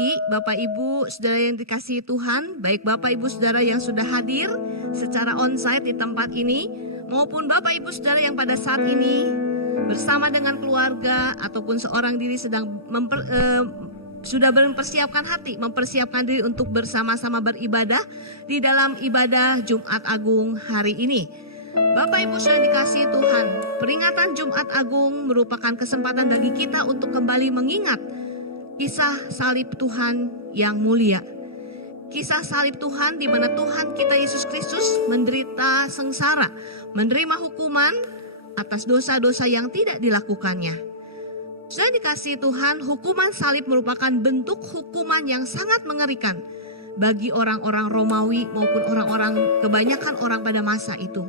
pagi Bapak Ibu Saudara yang dikasihi Tuhan, baik Bapak Ibu Saudara yang sudah hadir secara onsite di tempat ini, maupun Bapak Ibu Saudara yang pada saat ini bersama dengan keluarga ataupun seorang diri sedang sudah mempersiapkan hati, mempersiapkan diri untuk bersama-sama beribadah di dalam ibadah Jumat Agung hari ini. Bapak Ibu Saudara dikasihi Tuhan, peringatan Jumat Agung merupakan kesempatan bagi kita untuk kembali mengingat kisah salib Tuhan yang mulia. Kisah salib Tuhan di mana Tuhan kita Yesus Kristus menderita sengsara, menerima hukuman atas dosa-dosa yang tidak dilakukannya. Sudah dikasihi Tuhan, hukuman salib merupakan bentuk hukuman yang sangat mengerikan bagi orang-orang Romawi maupun kebanyakan orang pada masa itu.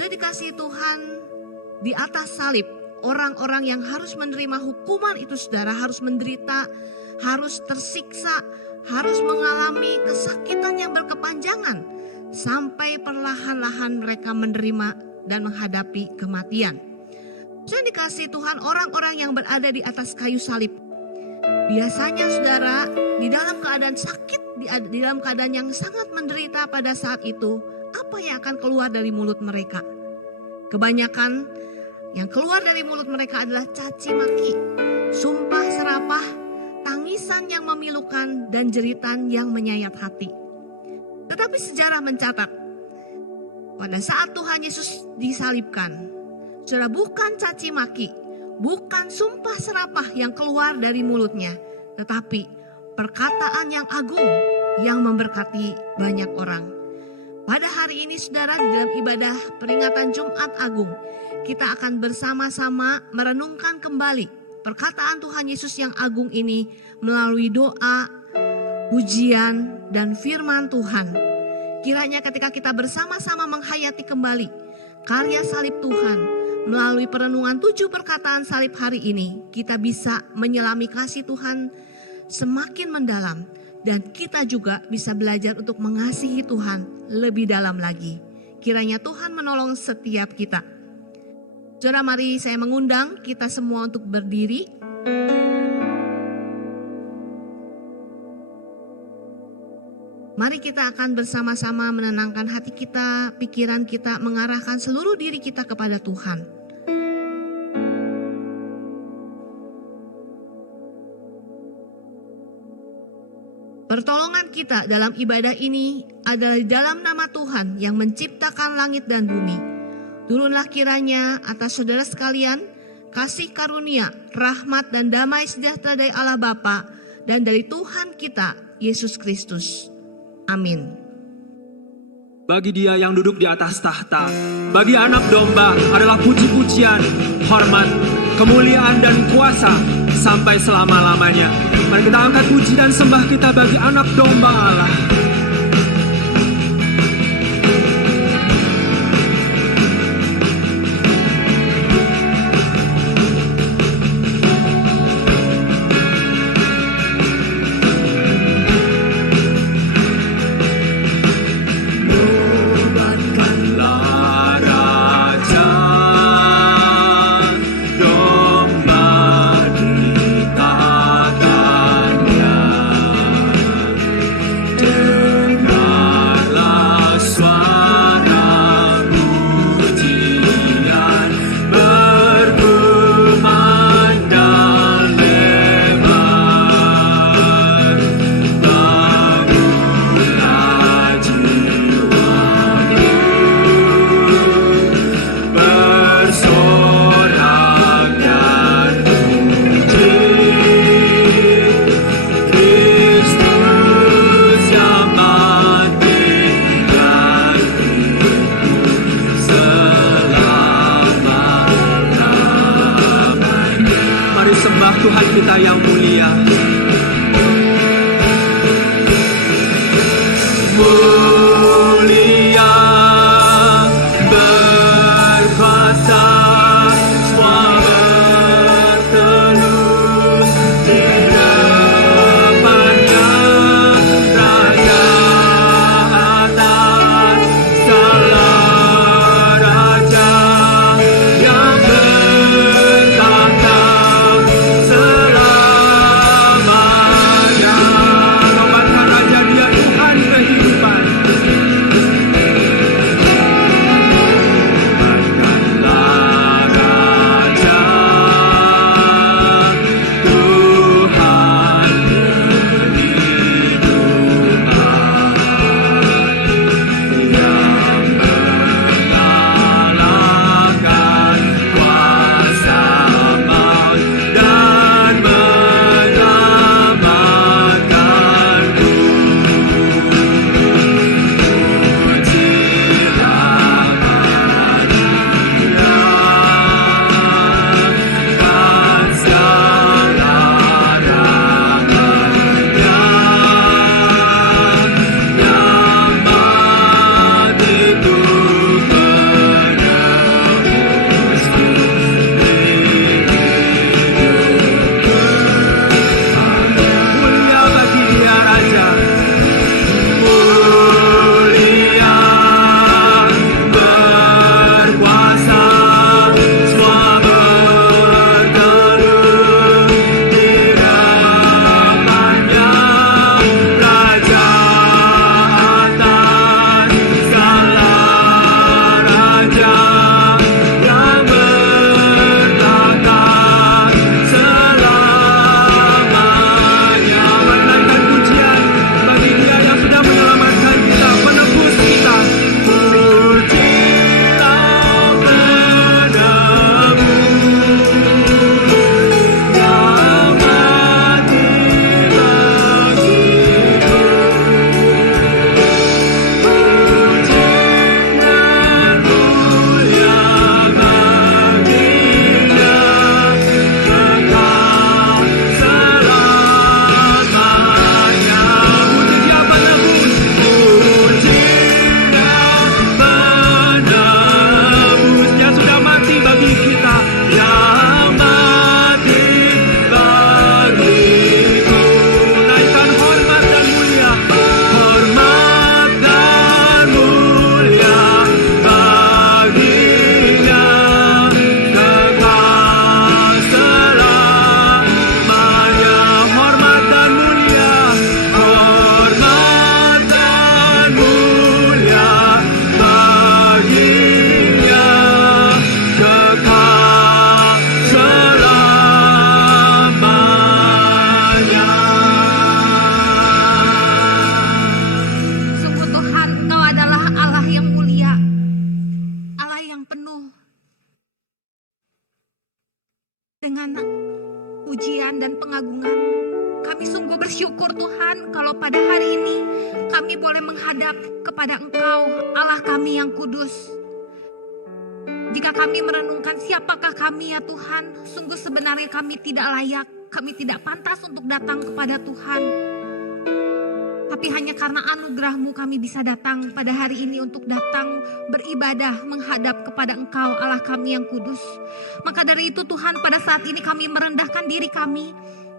Sudah dikasihi Tuhan, di atas salib orang-orang yang harus menerima hukuman itu saudara harus menderita, harus tersiksa, harus mengalami kesakitan yang berkepanjangan sampai perlahan-lahan mereka menerima dan menghadapi kematian. Sudah dikasihi Tuhan, orang-orang yang berada di atas kayu salib biasanya saudara di dalam keadaan sakit, di dalam keadaan yang sangat menderita pada saat itu, apa yang akan keluar dari mulut mereka? Kebanyakan yang keluar dari mulut mereka adalah caci maki, sumpah serapah, tangisan yang memilukan, dan jeritan yang menyayat hati. Tetapi sejarah mencatat, pada saat Tuhan Yesus disalibkan, saudara, bukan caci maki, bukan sumpah serapah yang keluar dari mulutnya, tetapi perkataan yang agung yang memberkati banyak orang. Pada hari ini saudara, di dalam ibadah peringatan Jumat Agung, kita akan bersama-sama merenungkan kembali perkataan Tuhan Yesus yang agung ini melalui doa, pujian, dan firman Tuhan. Kiranya ketika kita bersama-sama menghayati kembali karya salib Tuhan melalui perenungan 7 perkataan salib hari ini, kita bisa menyelami kasih Tuhan semakin mendalam. Dan kita juga bisa belajar untuk mengasihi Tuhan lebih dalam lagi. Kiranya Tuhan menolong setiap kita. Saudara, mari saya mengundang kita semua untuk berdiri. Mari kita akan bersama-sama menenangkan hati kita, pikiran kita, mengarahkan seluruh diri kita kepada Tuhan. Pertolongan kita dalam ibadah ini adalah dalam nama Tuhan yang menciptakan langit dan bumi. Turunlah kiranya atas saudara sekalian kasih karunia, rahmat dan damai sejahtera dari Allah Bapa dan dari Tuhan kita Yesus Kristus. Amin. Bagi Dia yang duduk di atas tahta, bagi Anak Domba adalah puji-pujian, hormat, kemuliaan dan kuasa sampai selama-lamanya. Mari kita angkat puji dan sembah kita bagi Anak Domba Allah. Tuhan kita yang mulia. Mulia, berkuasa, semua bertelus di depannya. Raja atas segala raja yang bertahta selamanya. dengan pujian dan pengagungan. Kami sungguh bersyukur Tuhan kalau pada hari ini kami boleh menghadap kepada Engkau, Allah kami yang kudus. Jika kami merenungkan siapakah kami ya Tuhan, sungguh sebenarnya kami tidak layak, kami tidak pantas untuk datang kepada Tuhan. Tapi hanya karena anugerah-Mu kami bisa datang pada hari ini untuk datang beribadah menghadap kepada Engkau Allah kami yang kudus. Maka dari itu Tuhan, pada saat ini kami merendahkan diri kami.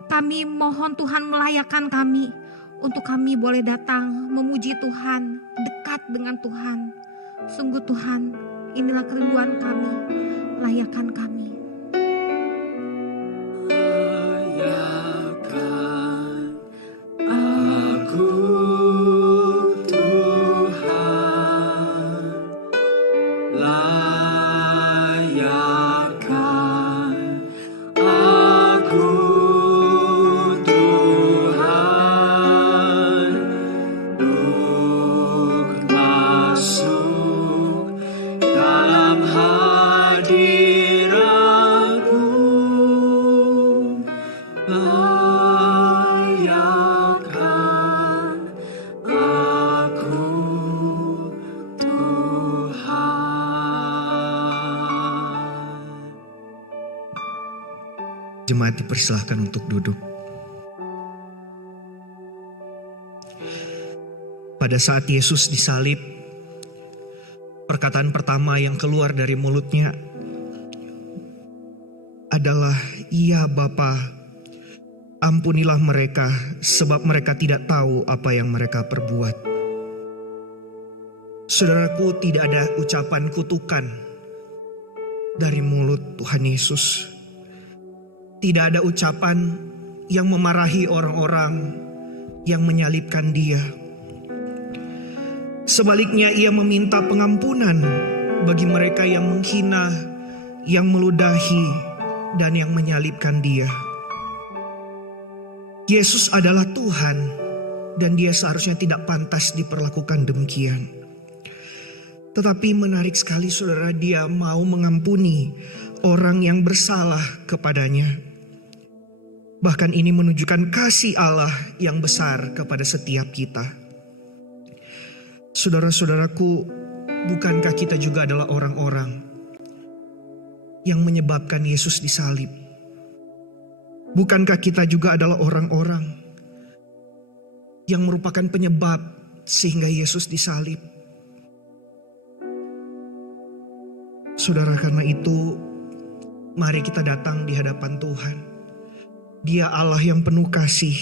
Kami mohon Tuhan melayakkan kami untuk kami boleh datang memuji Tuhan, dekat dengan Tuhan. Sungguh Tuhan, inilah kerinduan kami, layakkan kami. Layakkan aku Tuhan, layakkan aku Tuhan, untuk masuk dalam hadirat-Mu. Layakkan aku Tuhan. Jemaat dipersilahkan untuk duduk. Pada saat Yesus disalib, perkataan pertama yang keluar dari mulutnya adalah, "Ya Bapa, ampunilah mereka sebab mereka tidak tahu apa yang mereka perbuat." Saudaraku, tidak ada ucapan kutukan dari mulut Tuhan Yesus. Tidak ada ucapan yang memarahi orang-orang yang menyalibkan Dia. Sebaliknya, Ia meminta pengampunan bagi mereka yang menghina, yang meludahi, dan yang menyalibkan Dia. Yesus adalah Tuhan dan Dia seharusnya tidak pantas diperlakukan demikian. Tetapi menarik sekali saudara, Dia mau mengampuni orang yang bersalah kepadanya. Bahkan ini menunjukkan kasih Allah yang besar kepada setiap kita. Saudara-saudaraku, bukankah kita juga adalah orang-orang yang menyebabkan Yesus disalib? Bukankah kita juga adalah orang-orang yang merupakan penyebab sehingga Yesus disalib? Saudara, karena itu mari kita datang di hadapan Tuhan. Dia Allah yang penuh kasih.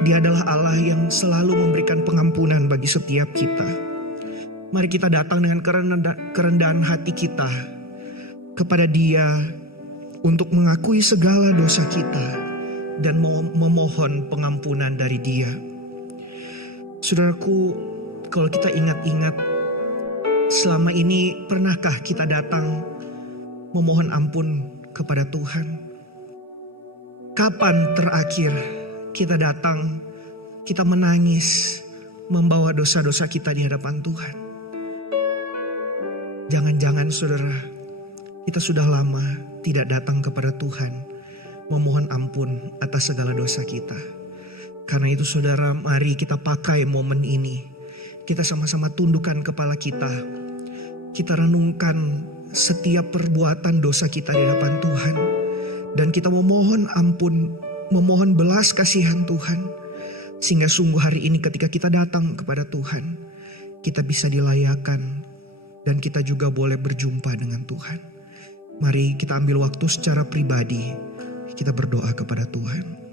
Dia adalah Allah yang selalu memberikan pengampunan bagi setiap kita. Mari kita datang dengan kerendahan hati kita kepada Dia untuk mengakui segala dosa kita dan memohon pengampunan dari Dia. Saudaraku, kalau kita ingat-ingat, selama ini pernahkah kita datang memohon ampun kepada Tuhan? Kapan terakhir kita datang, kita menangis, membawa dosa-dosa kita di hadapan Tuhan? Jangan-jangan saudara, kita sudah lama tidak datang kepada Tuhan, memohon ampun atas segala dosa kita. Karena itu saudara, mari kita pakai momen ini. Kita sama-sama tundukkan kepala kita. Kita renungkan setiap perbuatan dosa kita di hadapan Tuhan. Dan kita memohon ampun, memohon belas kasihan Tuhan. Sehingga sungguh hari ini ketika kita datang kepada Tuhan, kita bisa dilayakkan dan kita juga boleh berjumpa dengan Tuhan. Mari kita ambil waktu secara pribadi, kita berdoa kepada Tuhan.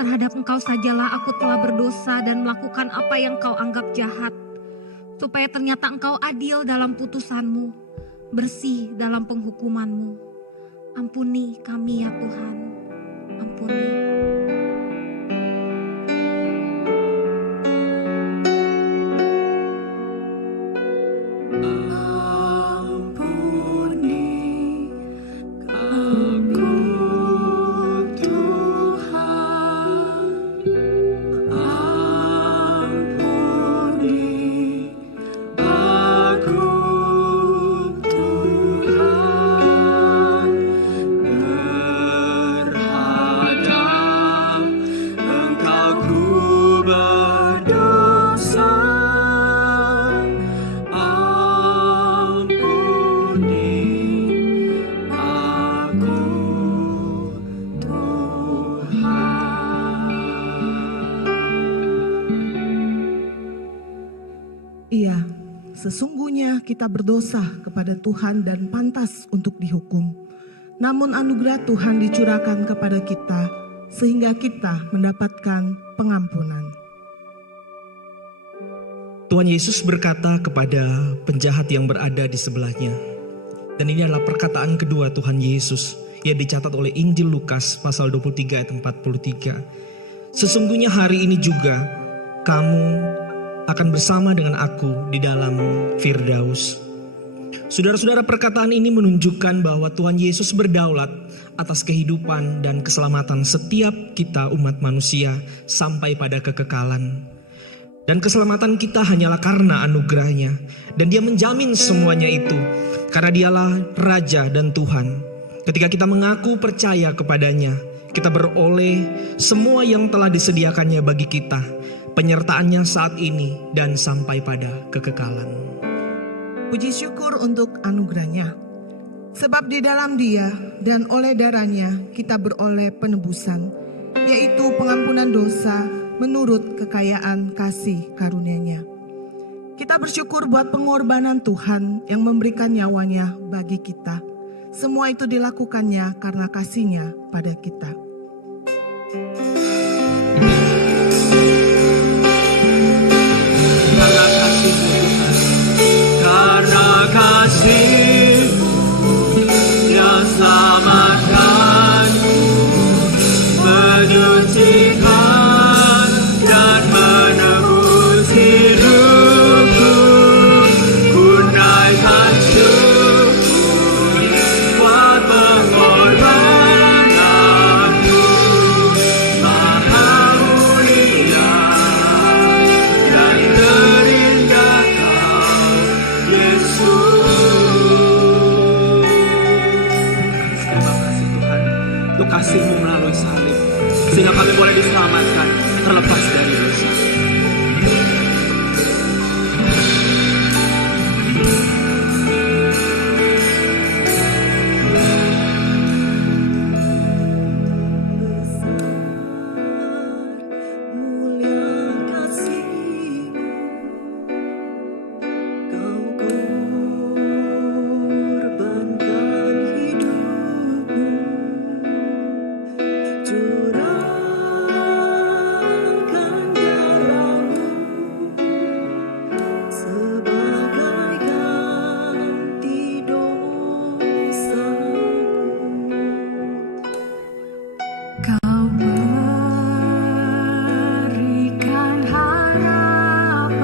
Terhadap Engkau sajalah aku telah berdosa dan melakukan apa yang Kau anggap jahat. Supaya ternyata Engkau adil dalam putusan-Mu, bersih dalam penghukuman-Mu. Ampuni kami ya Tuhan, ampuni. Sesungguhnya kita berdosa kepada Tuhan dan pantas untuk dihukum. Namun anugerah Tuhan dicurahkan kepada kita sehingga kita mendapatkan pengampunan. Tuhan Yesus berkata kepada penjahat yang berada di sebelahnya. Dan ini adalah perkataan kedua Tuhan Yesus yang dicatat oleh Injil Lukas pasal 23 ayat 43. Sesungguhnya hari ini juga kamu akan bersama dengan aku di dalam Firdaus. Saudara-saudara, perkataan ini menunjukkan bahwa Tuhan Yesus berdaulat atas kehidupan dan keselamatan setiap kita umat manusia sampai pada kekekalan. Dan keselamatan kita hanyalah karena anugerahnya. Dan dia menjamin semuanya itu karena dialah Raja dan Tuhan. Ketika kita mengaku percaya kepadanya, kita beroleh semua yang telah disediakannya bagi kita, penyertaannya saat ini dan sampai pada kekekalan. Puji syukur untuk anugerahnya. Sebab di dalam dia dan oleh darahnya kita beroleh penebusan, yaitu pengampunan dosa menurut kekayaan kasih karunia-Nya. Kita bersyukur buat pengorbanan Tuhan yang memberikan nyawanya bagi kita. Semua itu dilakukannya karena kasih-Nya pada kita. Karena kasih-Mu yang selamatkanku, menyucikan dan menebus hidupku, ku naikkan syukur buat pengorbananmu, Maha mulia dan terindah Kau, Yesus. Terima kasih Tuhan untuk kasih-Mu melalui salib, sehingga kami boleh diselamatkan terlepas dari dosa. Mulia kasih-Mu, Kau korbankan hidupmu, curahkan darah-Mu sebagai ganti dosaku. Kau berikan harapan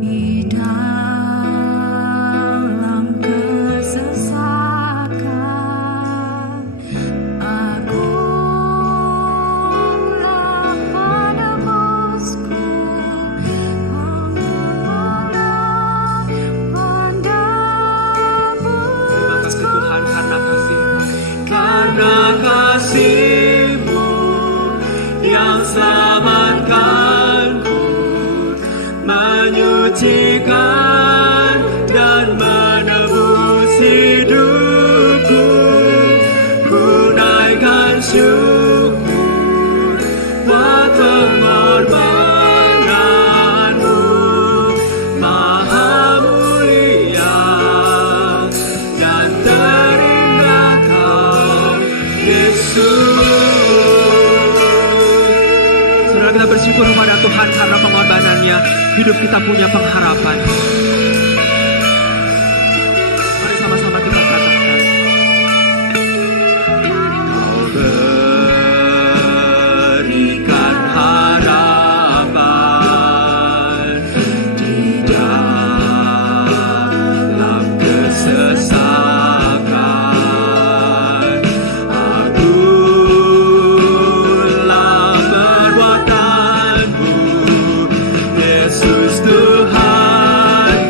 di dalam kesesakan. Akulah penebusku, mengulang Terima kasih Tuhan karena kasih-Mu. Karena kasih-Mu yang selamatkanku, menyucikan dan menebus hidupku, ku naikkan syukur buat pengorbananmu, Maha mulia dan terindah Kau, Yesus. Saudara, kita bersyukur kepada Tuhan karena pengorbanannya hidup kita punya pengharapan. Mari sama-sama kita katakan. Kau berikan harapan di dalam kesesakan. Akulah perbuatanmu, Yesus Tuhan.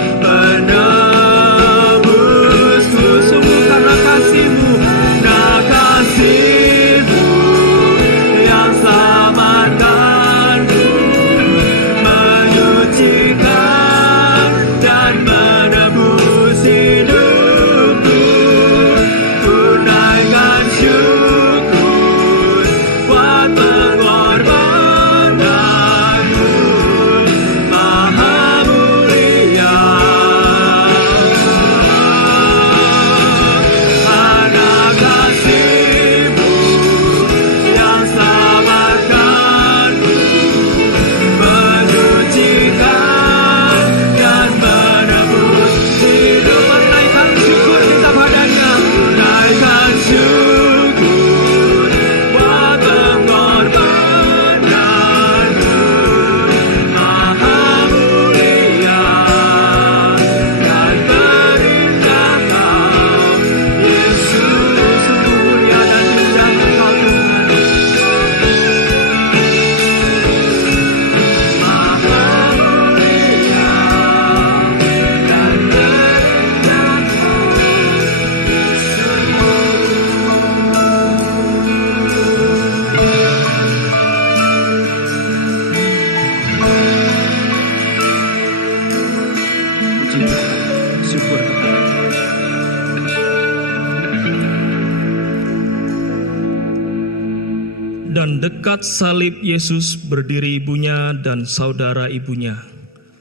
Dan dekat salib Yesus berdiri ibunya dan saudara ibunya,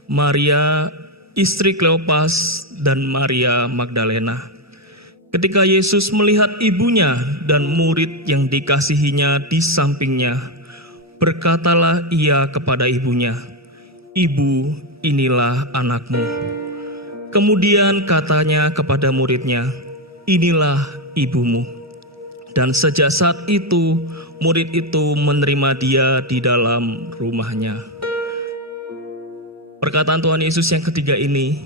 Maria, istri Kleopas, dan Maria Magdalena. Ketika Yesus melihat ibunya dan murid yang dikasihinya di sampingnya, berkatalah ia kepada ibunya, "Ibu, inilah anakmu." Kemudian katanya kepada muridnya, "Inilah ibumu." Dan sejak saat itu, murid itu menerima dia di dalam rumahnya. Perkataan Tuhan Yesus yang ketiga ini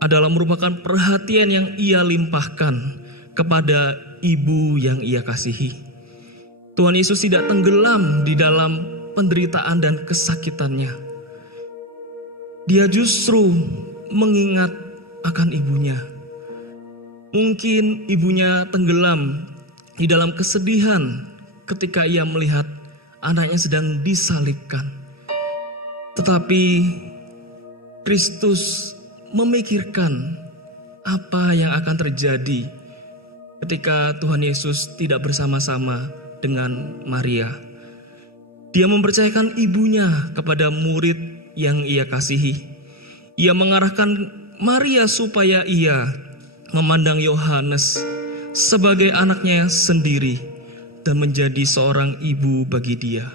adalah merupakan perhatian yang ia limpahkan kepada ibu yang ia kasihi. Tuhan Yesus tidak tenggelam di dalam penderitaan dan kesakitannya. Dia justru mengingat akan ibunya. Mungkin ibunya tenggelam di dalam kesedihan ketika ia melihat anaknya sedang disalibkan. Tetapi Kristus memikirkan apa yang akan terjadi ketika Tuhan Yesus tidak bersama-sama dengan Maria. Dia mempercayakan ibunya kepada murid yang ia kasihi. Ia mengarahkan Maria supaya ia memandang Yohanes sebagai anaknya sendiri dan menjadi seorang ibu bagi dia.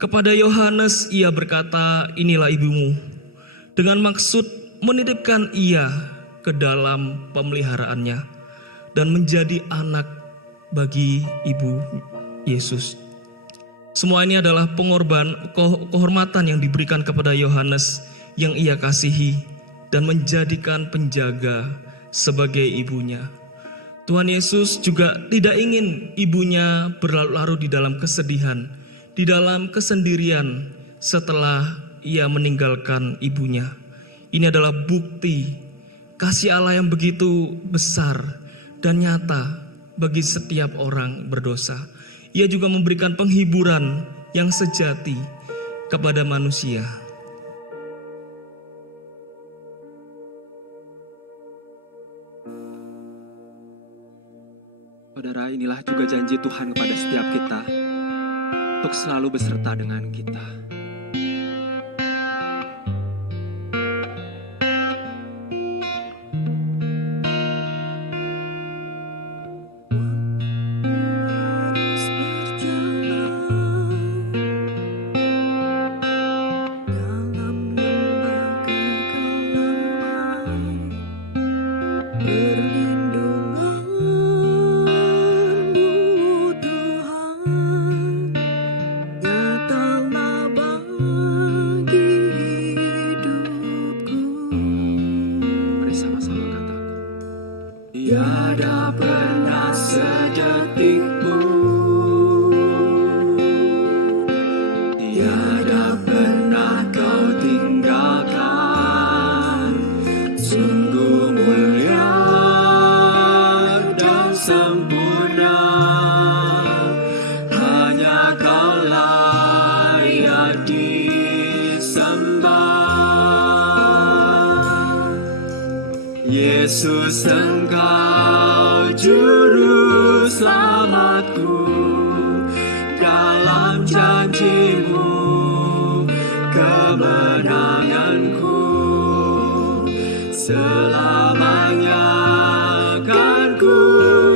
Kepada Yohanes ia berkata, "Inilah ibumu," dengan maksud menitipkan ia ke dalam pemeliharaannya dan menjadi anak bagi ibu Yesus. Semua ini adalah kehormatan yang diberikan kepada Yohanes yang ia kasihi dan menjadikan penjaga sebagai ibunya. Tuhan Yesus juga tidak ingin ibunya berlarut-larut di dalam kesedihan, di dalam kesendirian setelah ia meninggalkan ibunya. Ini adalah bukti kasih Allah yang begitu besar dan nyata bagi setiap orang berdosa. Ia juga memberikan penghiburan yang sejati kepada manusia. Saudara, inilah juga janji Tuhan kepada setiap kita untuk selalu beserta dengan kita. Tiada pernah sedetik pun, tiada pernah kau tinggalkan. Sungguh mulia dan sempurna, hanya kau layak disembah. Yesus, Engkau juru selamatku, dalam janji-Mu kemenanganku. Selamanya kan ku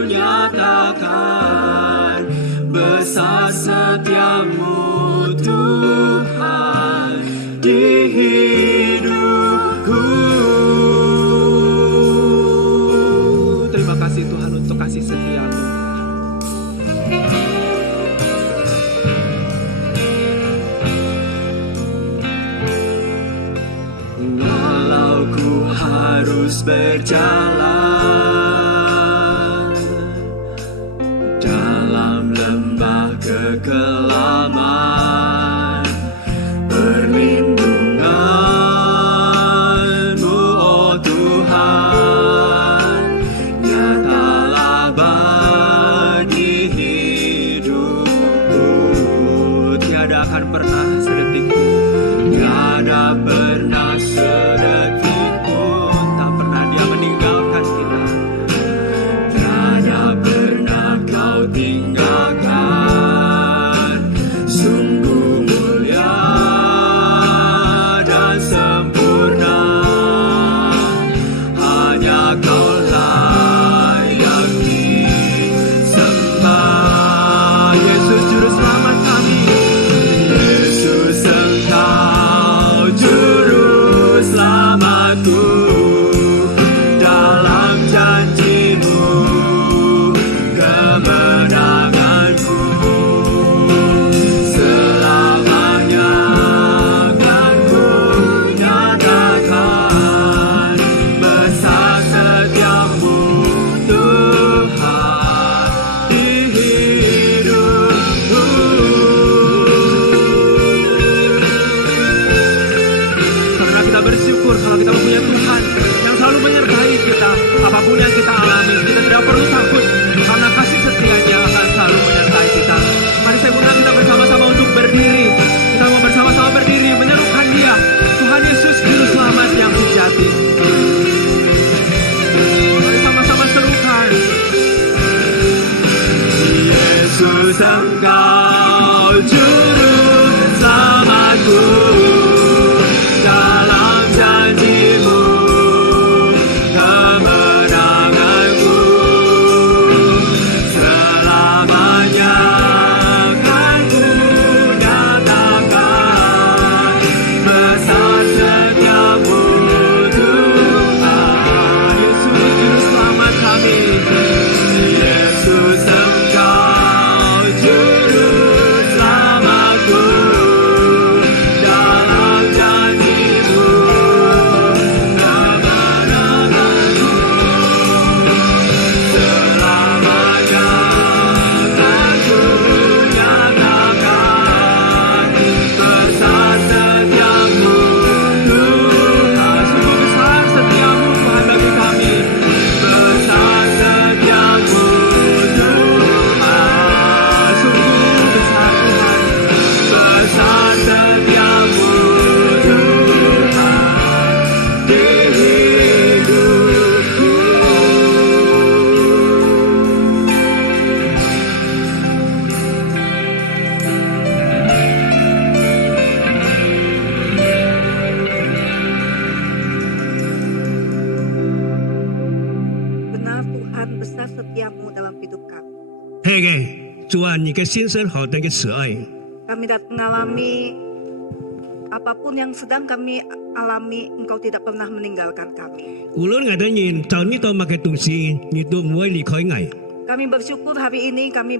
nyatakan besar setiamu Tuhan di hidupku. Terima kasih Tuhan untuk kasih setia-Mu. Walau ku harus berjalan dalam lembah kekelaman, perlindungan-Mu, oh Tuhan, nyatalah bagi hidupku. Tiada akan pernah sedetik pun, Tiada pernah sedetik pun tak pernah Dia meninggalkan Yesus Engkau Juru Selamatku, dalam janji-Mu kemenanganku, selamanya kan ku nyatakan besar setiamu Tuhan. Yesus Juru Selamat kami, Yesus Engkau Juru Selamatku, dalam janji-Mu kemenanganku, selamanya kan ku nyatakan besar setiamu Tuhan. Sungguh besar setiamu Tuhan bagi kami, besar setiamu Tuhan. Sungguh besar Tuhan, besar setiamu Tuhan di hidupku. Benar Tuhan besar setiamu dalam hidup kami. 係嘅，主啊，你嘅先生何等嘅慈愛， Kami dapat mengalami apapun yang sedang kami alami, Engkau tidak pernah meninggalkan kami. 無論我哋人就呢度乜嘅東西，你都唔會離開我。 Kami bersyukur hari ini kami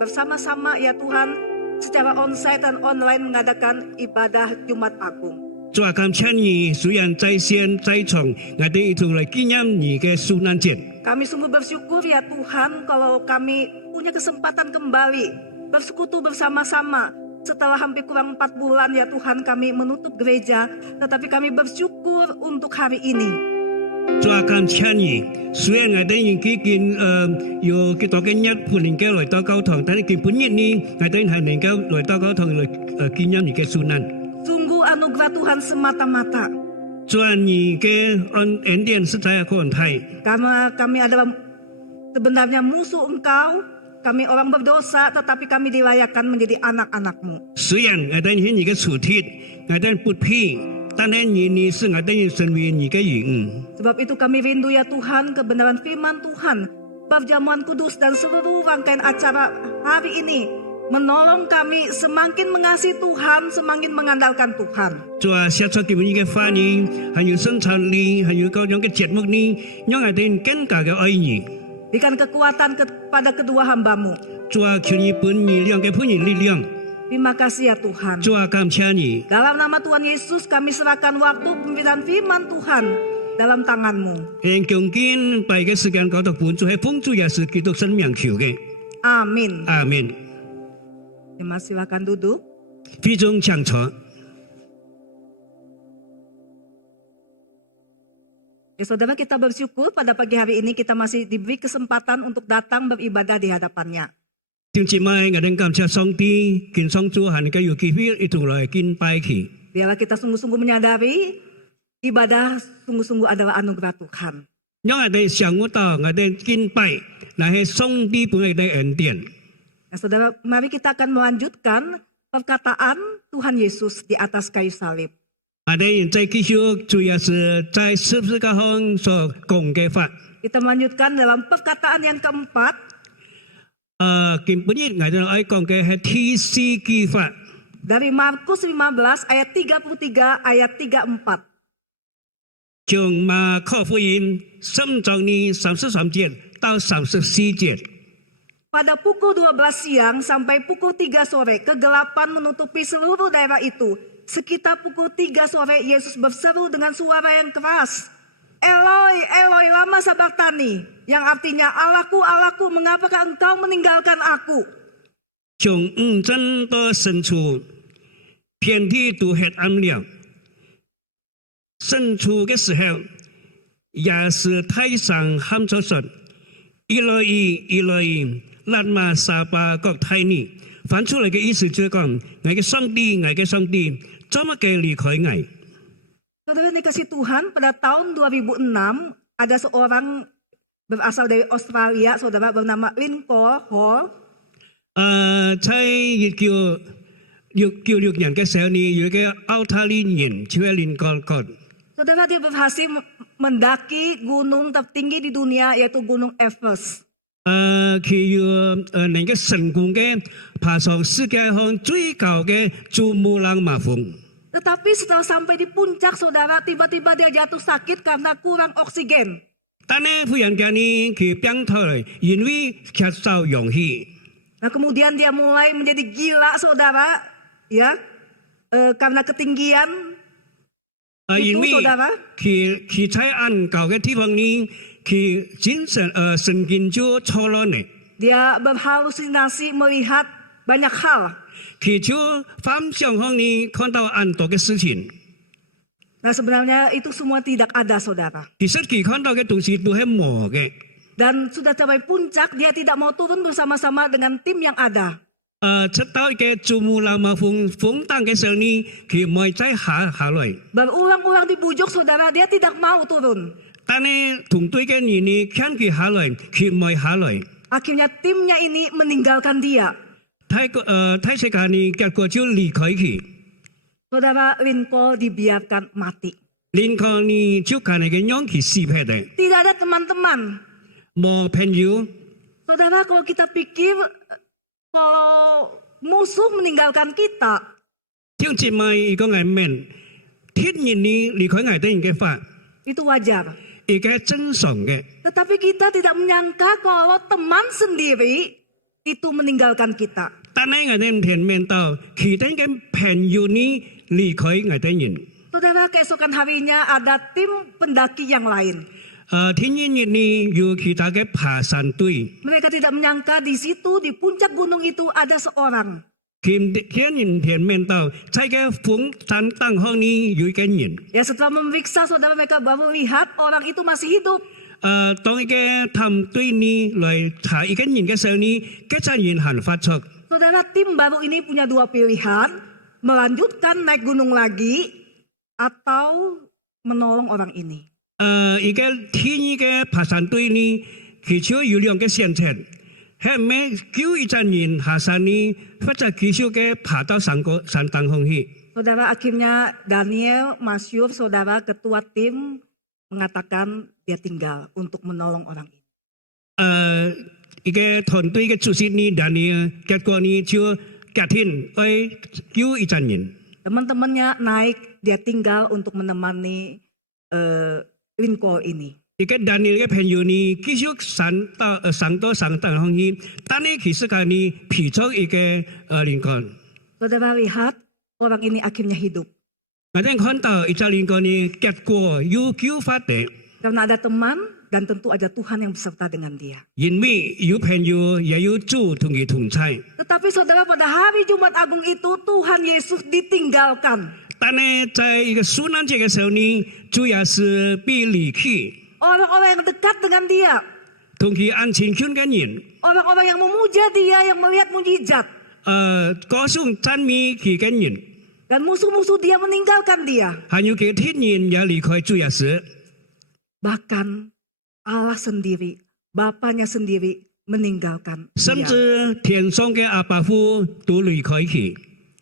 bersama-sama ya Tuhan secara onsite dan online mengadakan ibadah Jumat Agung. 主啊，感謝你，雖然在線在場，我哋一同嚟紀念你嘅受難節。 Kami sungguh bersyukur ya Tuhan kalau kami punya kesempatan kembali bersekutu bersama-sama. Setelah hampir kurang 4 bulan ya Tuhan kami menutup gereja, tetapi kami bersyukur untuk hari ini. 主啊，感謝你，雖然我哋人幾件有幾多嘅日唔能夠來到教堂，但係基本日呢，我哋係能夠來到教堂嚟紀念你嘅受難。 Sungguh anugerah Tuhan semata-mata. 主啊，你嘅恩典實在係好大。 Karena kami adalah sebenarnya musuh Engkau, kami orang berdosa, tetapi kami dilayakkan menjadi anak-anak-Mu. 雖然我哋係你嘅仇敵，我哋不配，但係你是我哋成為你嘅人。 Sebab itu kami rindu ya Tuhan kebenaran firman Tuhan, perjamuan kudus dan seluruh rangkaian acara hari ini menolong kami semakin mengasihi Tuhan, semakin mengandalkan Tuhan. 主啊，寫出基本嘅話語，還有生產力，還有各樣嘅節目呢，讓我哋更加嘅愛你。 Berikan kekuatan kepada kedua hamba-Mu. 主啊，求你俾你兩個俾你力量。 Terima kasih ya Tuhan. 主啊，感謝你。 Dalam nama Tuhan Yesus kami serahkan waktu pemberitaan firman Tuhan dalam tangan-Mu. 喺強堅拜嘅時間講到本主係奉主耶穌基督生命求嘅。 Amin. 阿門。 Terima silakan duduk. 非常清楚。 Ya saudara, kita bersyukur pada pagi hari ini kita masih diberi kesempatan untuk datang beribadah di hadapannya. 弟兄姊妹，我哋感謝上帝，見上主係能夠有機會一同來敬拜佢。 Biarlah kita sungguh-sungguh menyadari ibadah sungguh-sungguh adalah anugerah Tuhan. 讓我哋想悟到我哋敬拜，乃係上帝俾我哋恩典。 Ya saudara, mari kita akan melanjutkan perkataan Tuhan Yesus di atas kayu salib. 我哋再繼續主要是在十字架上所講嘅法。 Kita melanjutkan dalam perkataan yang keempat. 今本日我哋愛講嘅係第四句法。 Dari Markus 15 ayat 33 ayat 34. 從馬可福音3章呢33節到34節。 Pada pukul 12 siang sampai pukul 3 sore, kegelapan menutupi seluruh daerah itu. Sekitar pukul 3 sore, Yesus berseru dengan suara yang keras, Eloi, Eloi, lama sabachthani, yang artinya, Allahku, Allahku, mengapakah engkau meninggalkan aku? 從午間到深處，遍地都黑暗了。深處嘅時候，也是太上喊咗說：以來伊，以來伊，拉馬撒巴各太尼。翻出嚟嘅意思就係講：我嘅上帝，我嘅上帝，怎麼嘅離開我？ Saudara dikasih Tuhan, pada tahun 2006 ada seorang berasal dari Australia, saudara bernama Lincoln Hall. 在1996年嘅時候呢，有一個澳大利人叫林哥哥， Saudara, dia berhasil mendaki gunung tertinggi di dunia yaitu Gunung Everest. 佢要能夠成功嘅爬上世界上最高嘅珠穆朗瑪峰。 Tetapi setelah sampai di puncak, saudara, tiba-tiba dia jatuh sakit karena kurang oksigen. 但係忽然間呢，佢病退嚟，因為缺少氧氣。 Nah, kemudian dia mulai menjadi gila, saudara, ya, karena ketinggian. 因為 saudara, 佢在安高嘅地方呢，佢神經就錯亂呢， dia berhalusinasi melihat banyak hal. 佢就幻想向你看到很多嘅事情。 Nah, sebenarnya itu semua tidak ada, saudara. 其實佢看到嘅東西都係冇嘅。 Dan sudah capai puncak, dia tidak mau turun bersama-sama dengan tim yang ada. 出到嘅珠穆朗瑪峰峰頂嘅時候呢，佢唔係再下來。 Berulang-ulang dibujuk, saudara, dia tidak mau turun. 但係同隊嘅人呢，看佢下來，佢唔係下來。 Akhirnya timnya ini meninggalkan dia. 睇世界呢，結果就離開佢。 Saudara, Lincoln dibiarkan mati. 林哥呢就咁樣嘅樣佢死撇嘅， Tidak ada teman-teman. 冇朋友。 Saudara, kalau kita pikir kalau musuh meninggalkan kita, 聽節目如果係明，天然呢離開係得人嘅法， itu wajar. 而家正常嘅。 Tetapi kita tidak menyangka kalau teman sendiri itu meninggalkan kita. 但係我哋唔聽明到其他嘅朋友呢離開係得人。 Saudara, keesokan harinya ada tim pendaki yang lain. 天然日呢有其他嘅爬山隊， Mereka tidak menyangka di situ, di puncak gunung itu ada seorang. 佢人聽明到在嘅峰山頂上呢有一個人。 Ya, setelah memeriksa, saudara, mereka baru lihat orang itu masih hidup. 當一個探隊呢來查一個人嘅時候呢，嗰個人很發出。 Saudara, tim baru ini punya dua pilihan, melanjutkan naik gunung lagi atau menolong orang ini. 一個天意嘅爬山隊呢，佢就有兩個選擇，係咪救一個人下山呢，或者繼續嘅爬到山頂上去？ Saudara, akhirnya Daniel Masyur, saudara, ketua tim, mengatakan dia tinggal untuk menolong orang ini. 一個團隊嘅主席呢，但係結果呢就決定去救一個人。 Teman-temannya naik, dia tinggal untuk menemani Lincoln ini. 一個但係嘅朋友呢，繼續上到山頂上去，但係其實佢呢皮咗一個林根。 Saudara lihat, orang ini akhirnya hidup. 我哋看到一個林根呢，結果有救法的， Karena ada teman dan tentu ada Tuhan yang beserta dengan dia. 因為有朋友也有主同佢同在。 Tetapi saudara, pada hari Jumat Agung itu Tuhan Yesus ditinggalkan. 但係在一個受難節嘅時候呢，主要是被離棄， Orang-orang yang dekat dengan dia, 同佢安親圈嘅人， orang-orang yang memuja dia, yang melihat mujizat, 歌頌讚美佢嘅人， dan musuh-musuh dia meninggalkan dia. 還有佢天人也離開主耶穌。 Bahkan Allah sendiri, Bapaknya sendiri meninggalkan 甚 dia. 至天上嘅阿爸父都離開佢。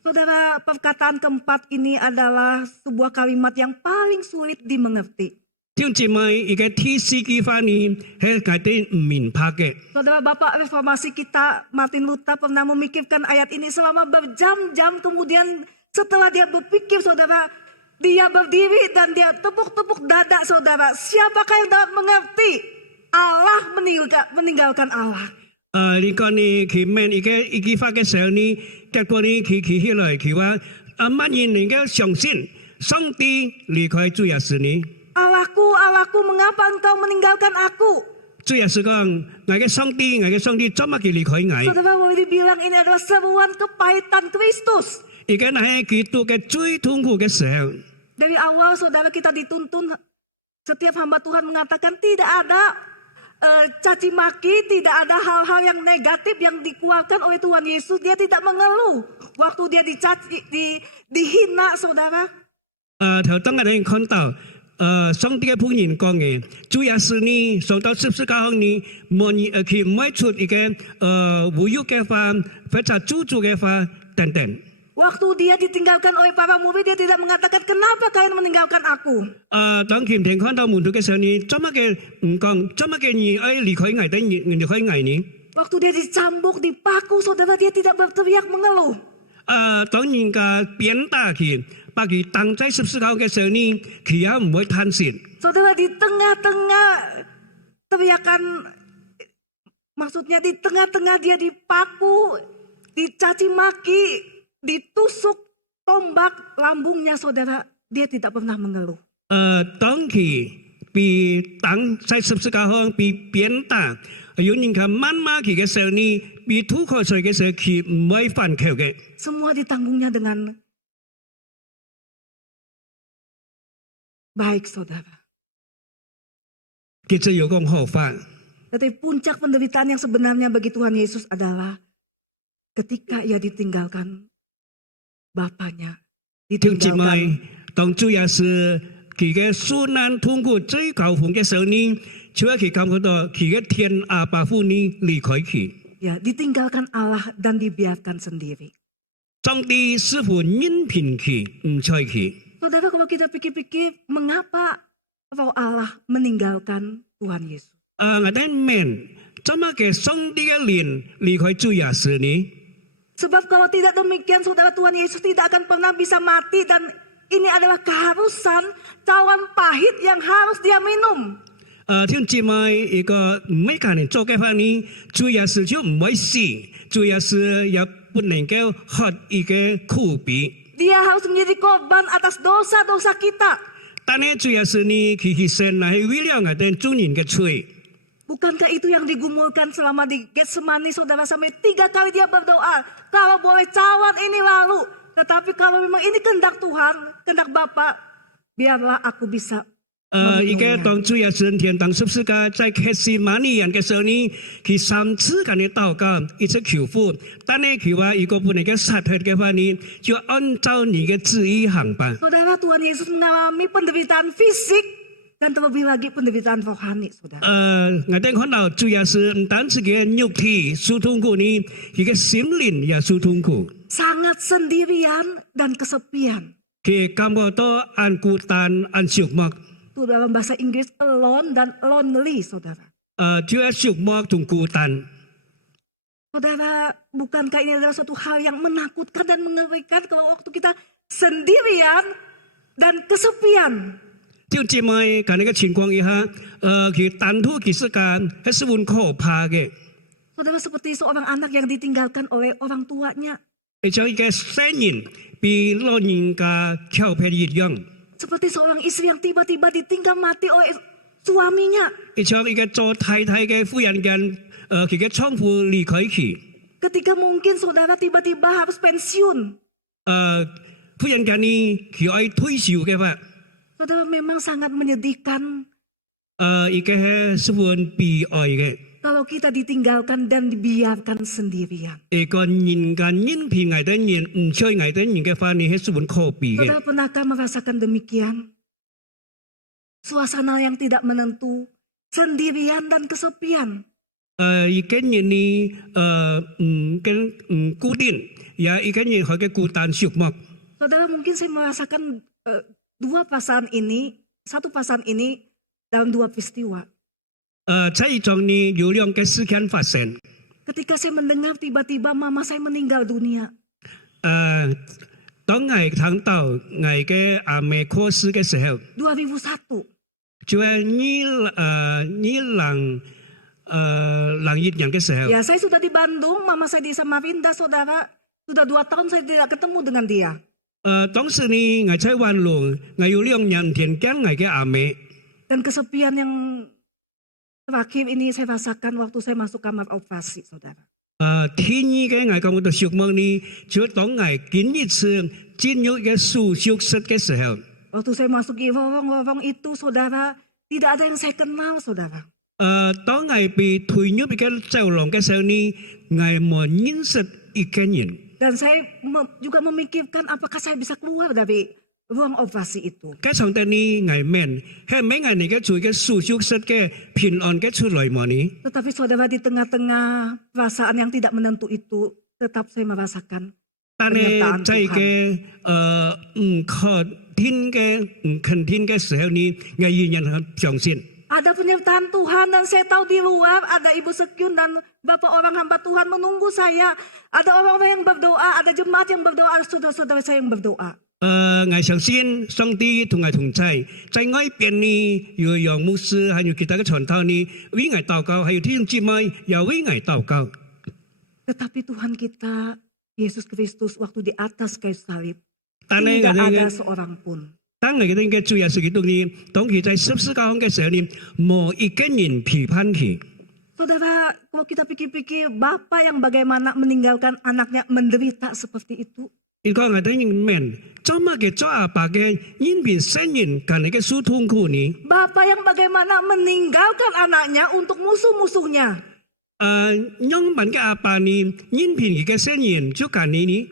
Saudara, perkataan keempat ini adalah sebuah kalimat yang paling sulit dimengerti. 弟兄姊妹，一個第四句話呢，係佢哋唔明白嘅。 Saudara, Bapak Reformasi kita Martin Luther pernah memikirkan ayat ini selama berjam-jam, kemudian setelah dia berpikir, saudara, dia berdiri dan dia tepuk-tepuk dada, saudara. Siapakah yang dapat mengerti? Allah meninggalkan Allah. 你講呢，佢問一句話嘅時候呢，結果呢，佢起來，佢話乜人能夠相信上帝離開主耶穌呢？ Allahku, Allahku, mengapa engkau meninggalkan aku? 主耶穌講：我嘅上帝做乜佢離開我？ Saudara, boleh dibilang ini adalah seruan kepahitan Kristus. 而家係基督嘅最痛苦嘅時候。 Dari awal, saudara, kita dituntun, setiap hamba Tuhan mengatakan tidak ada caci maki, tidak ada hal-hal yang negatif yang dikeluarkan oleh Tuhan Yesus. Dia tidak mengeluh waktu dia dicaci, dihina, saudara. 頭當我哋看到上帝嘅僕人講嘅，主耶穌呢上到十字架上呢，佢每出一個侮辱嘅話，或者詛咒嘅話等等。 Waktu dia ditinggalkan oleh para murid, dia tidak mengatakan, kenapa kalian meninggalkan aku? 當佢聽看到門徒嘅時候呢，做乜嘅唔講，做乜嘅你離開我，等離開我呢？ Waktu dia dicambuk, dipaku, saudara, dia tidak berteriak mengeluh. 當人家鞭打佢，把佢當在十字架嘅時候呢，佢也唔會嘆息。 Saudara, di tengah-tengah teriakan, maksudnya di tengah-tengah dia dipaku, dicaci maki, ditusuk tombak lambungnya, saudara, dia tidak pernah mengeluh. 當佢被當在十字架上被鞭打，有人家谩罵佢嘅時候呢，被吐口水嘅時候，佢唔會反口嘅。 Semua ditanggungnya dengan baik, saudara. 其實有講好法， Tetapi puncak penderitaan yang sebenarnya bagi Tuhan Yesus adalah ketika ia ditinggalkan Bapaknya, 聽姊妹 ditinggalkan 當主耶穌佢嘅受難痛苦最高峰嘅時候呢，就係佢感覺到佢嘅天阿爸父呢離開佢。 ya, ditinggalkan Allah dan dibiarkan sendiri. 上帝似乎任憑佢唔睬佢。 Saudara, kalau kita pikir-pikir, mengapa Roh Allah meninggalkan Tuhan Yesus? 我哋明，做乜嘅上帝嘅靈離開主耶穌呢？ Sebab kalau tidak demikian, saudara, Tuhan Yesus tidak akan pernah bisa mati dan ini adalah keharusan cawan pahit yang harus dia minum. 聽姊妹一個唔係教人做嘅話呢，主耶穌就唔會死，主耶穌也不能夠喝一個苦杯。 Dia harus menjadi korban atas dosa-dosa kita. 但係主耶穌呢，佢犧牲係為了我哋眾人嘅罪。 Bukankah itu yang digumulkan selama di Getsemani, saudara, sampai 3 kali dia berdoa, kalau boleh cawan ini lalu, tetapi kalau memang ini kehendak Tuhan, kehendak Bapa, biarlah aku bisa 一個 meminumnya. 當主耶穌天堂十字架在克西馬尼園嘅時候呢，佢3次咁樣禱告，一直求父，但係佢話如果不能夠殺血嘅話呢，就按照你嘅旨意行吧。 Saudara, Tuhan Yesus mengalami penderitaan fisik dan terlebih lagi penderitaan rohani, saudara. 我哋看到主耶穌唔單止佢嘅肉體受痛苦呢，佢嘅心靈也受痛苦， Sangat sendirian dan kesepian. 佢感覺到安孤單、安寂寞。 Itu dalam bahasa Inggris alone dan lonely, saudara. 主要寂寞同孤單。 Saudara, bukankah ini adalah suatu hal yang menakutkan dan mengerikan kalau waktu kita sendirian dan kesepian. 弟兄姊妹，咁樣嘅情況下，佢單獨其實間係十分可怕嘅。 Saudara, seperti seorang anak yang ditinggalkan oleh orang tuanya. 而且一個聖人被老人家挑撇一樣， Seperti seorang istri yang tiba-tiba ditinggal mati oleh suaminya. 而且一個做太太嘅夫人間，佢嘅丈夫離開佢， Ketika mungkin saudara tiba-tiba harus pensiun. 夫人間呢，佢愛退休嘅話， Saudara, memang sangat menyedihkan 一個係十分悲哀嘅。 kalau kita ditinggalkan dan dibiarkan sendirian. 一個人間任憑愛的人唔睬愛的人嘅話，呢係十分可悲嘅。 Saudara, pernahkah merasakan demikian? Suasana yang tidak menentu, sendirian dan kesepian. 一個人呢，孤單，也一個人佢嘅孤單寂寞。 Saudara, mungkin saya merasakan satu perasaan ini dalam 2 peristiwa. 在一種呢有兩個事件發生。 Ketika saya mendengar tiba-tiba mama saya meninggal dunia. 當我聽到我嘅阿妹過世嘅時候， 2001. 就係2001年嘅時候， Ya, saya sudah di Bandung, mama saya di Samarinda, saudara. Sudah 2 tahun saya tidak ketemu dengan dia. 當時呢我在灣路，我有2年前見我嘅阿妹， Dan kesepian yang terakhir ini saya rasakan waktu saya masuk kamar operasi, saudara. 第二嘅我感覺到寂寞呢，就當我見一次進入嘅手術室嘅時候。 Waktu saya masuk di lorong-lorong itu, saudara, tidak ada yang saya kenal, saudara. 當我被推入一個走廊嘅時候呢，我冇認識一個人。 Dan saya juga memikirkan apakah saya bisa keluar dari ruang operasi itu. cái song tên ni ngày men hay mấy ngày này cái chuỗi cái su chúc sét cái bình an cái chuỗi lời mà ni Tetapi saudara di tengah-tengah perasaan yang tidak menentu itu, tetap saya merasakan ta này penyertaan chạy Tuhan. cái khó tin cái khẩn tin cái sự ni ngày duy nhận trọng xin Ada penyertaan Tuhan dan saya tahu di luar ada Ibu Sekyun dan Bapak orang hamba Tuhan menunggu saya. Ada orang-orang yang berdoa, ada jemaat yang berdoa, ada saudara-saudara saya yang berdoa. ngày sáng xin song ti thùng ngày thùng chạy chạy ngay biển ni rồi dòng牧师还有其他个传道ni vì ngày祷告还有弟兄姊妹也为ngày祷告 Tetapi Tuhan kita, Yesus Kristus waktu di atas kayu salib, ta này tidak cái ada seorang pun.當你嘅主耶穌基督呢，當佢在十字架上嘅時候呢，冇一個人批判佢。 Saudara, kalau kita pikir-pikir, Bapak yang bagaimana meninggalkan anaknya menderita seperti itu. 如果我哋明，做乜嘅做阿爸嘅因邊生人，近你嘅受痛苦呢？ Bapak yang bagaimana meninggalkan anaknya untuk musuh-musuhnya. 擁民嘅阿爸呢，因邊佢嘅生人就近你呢？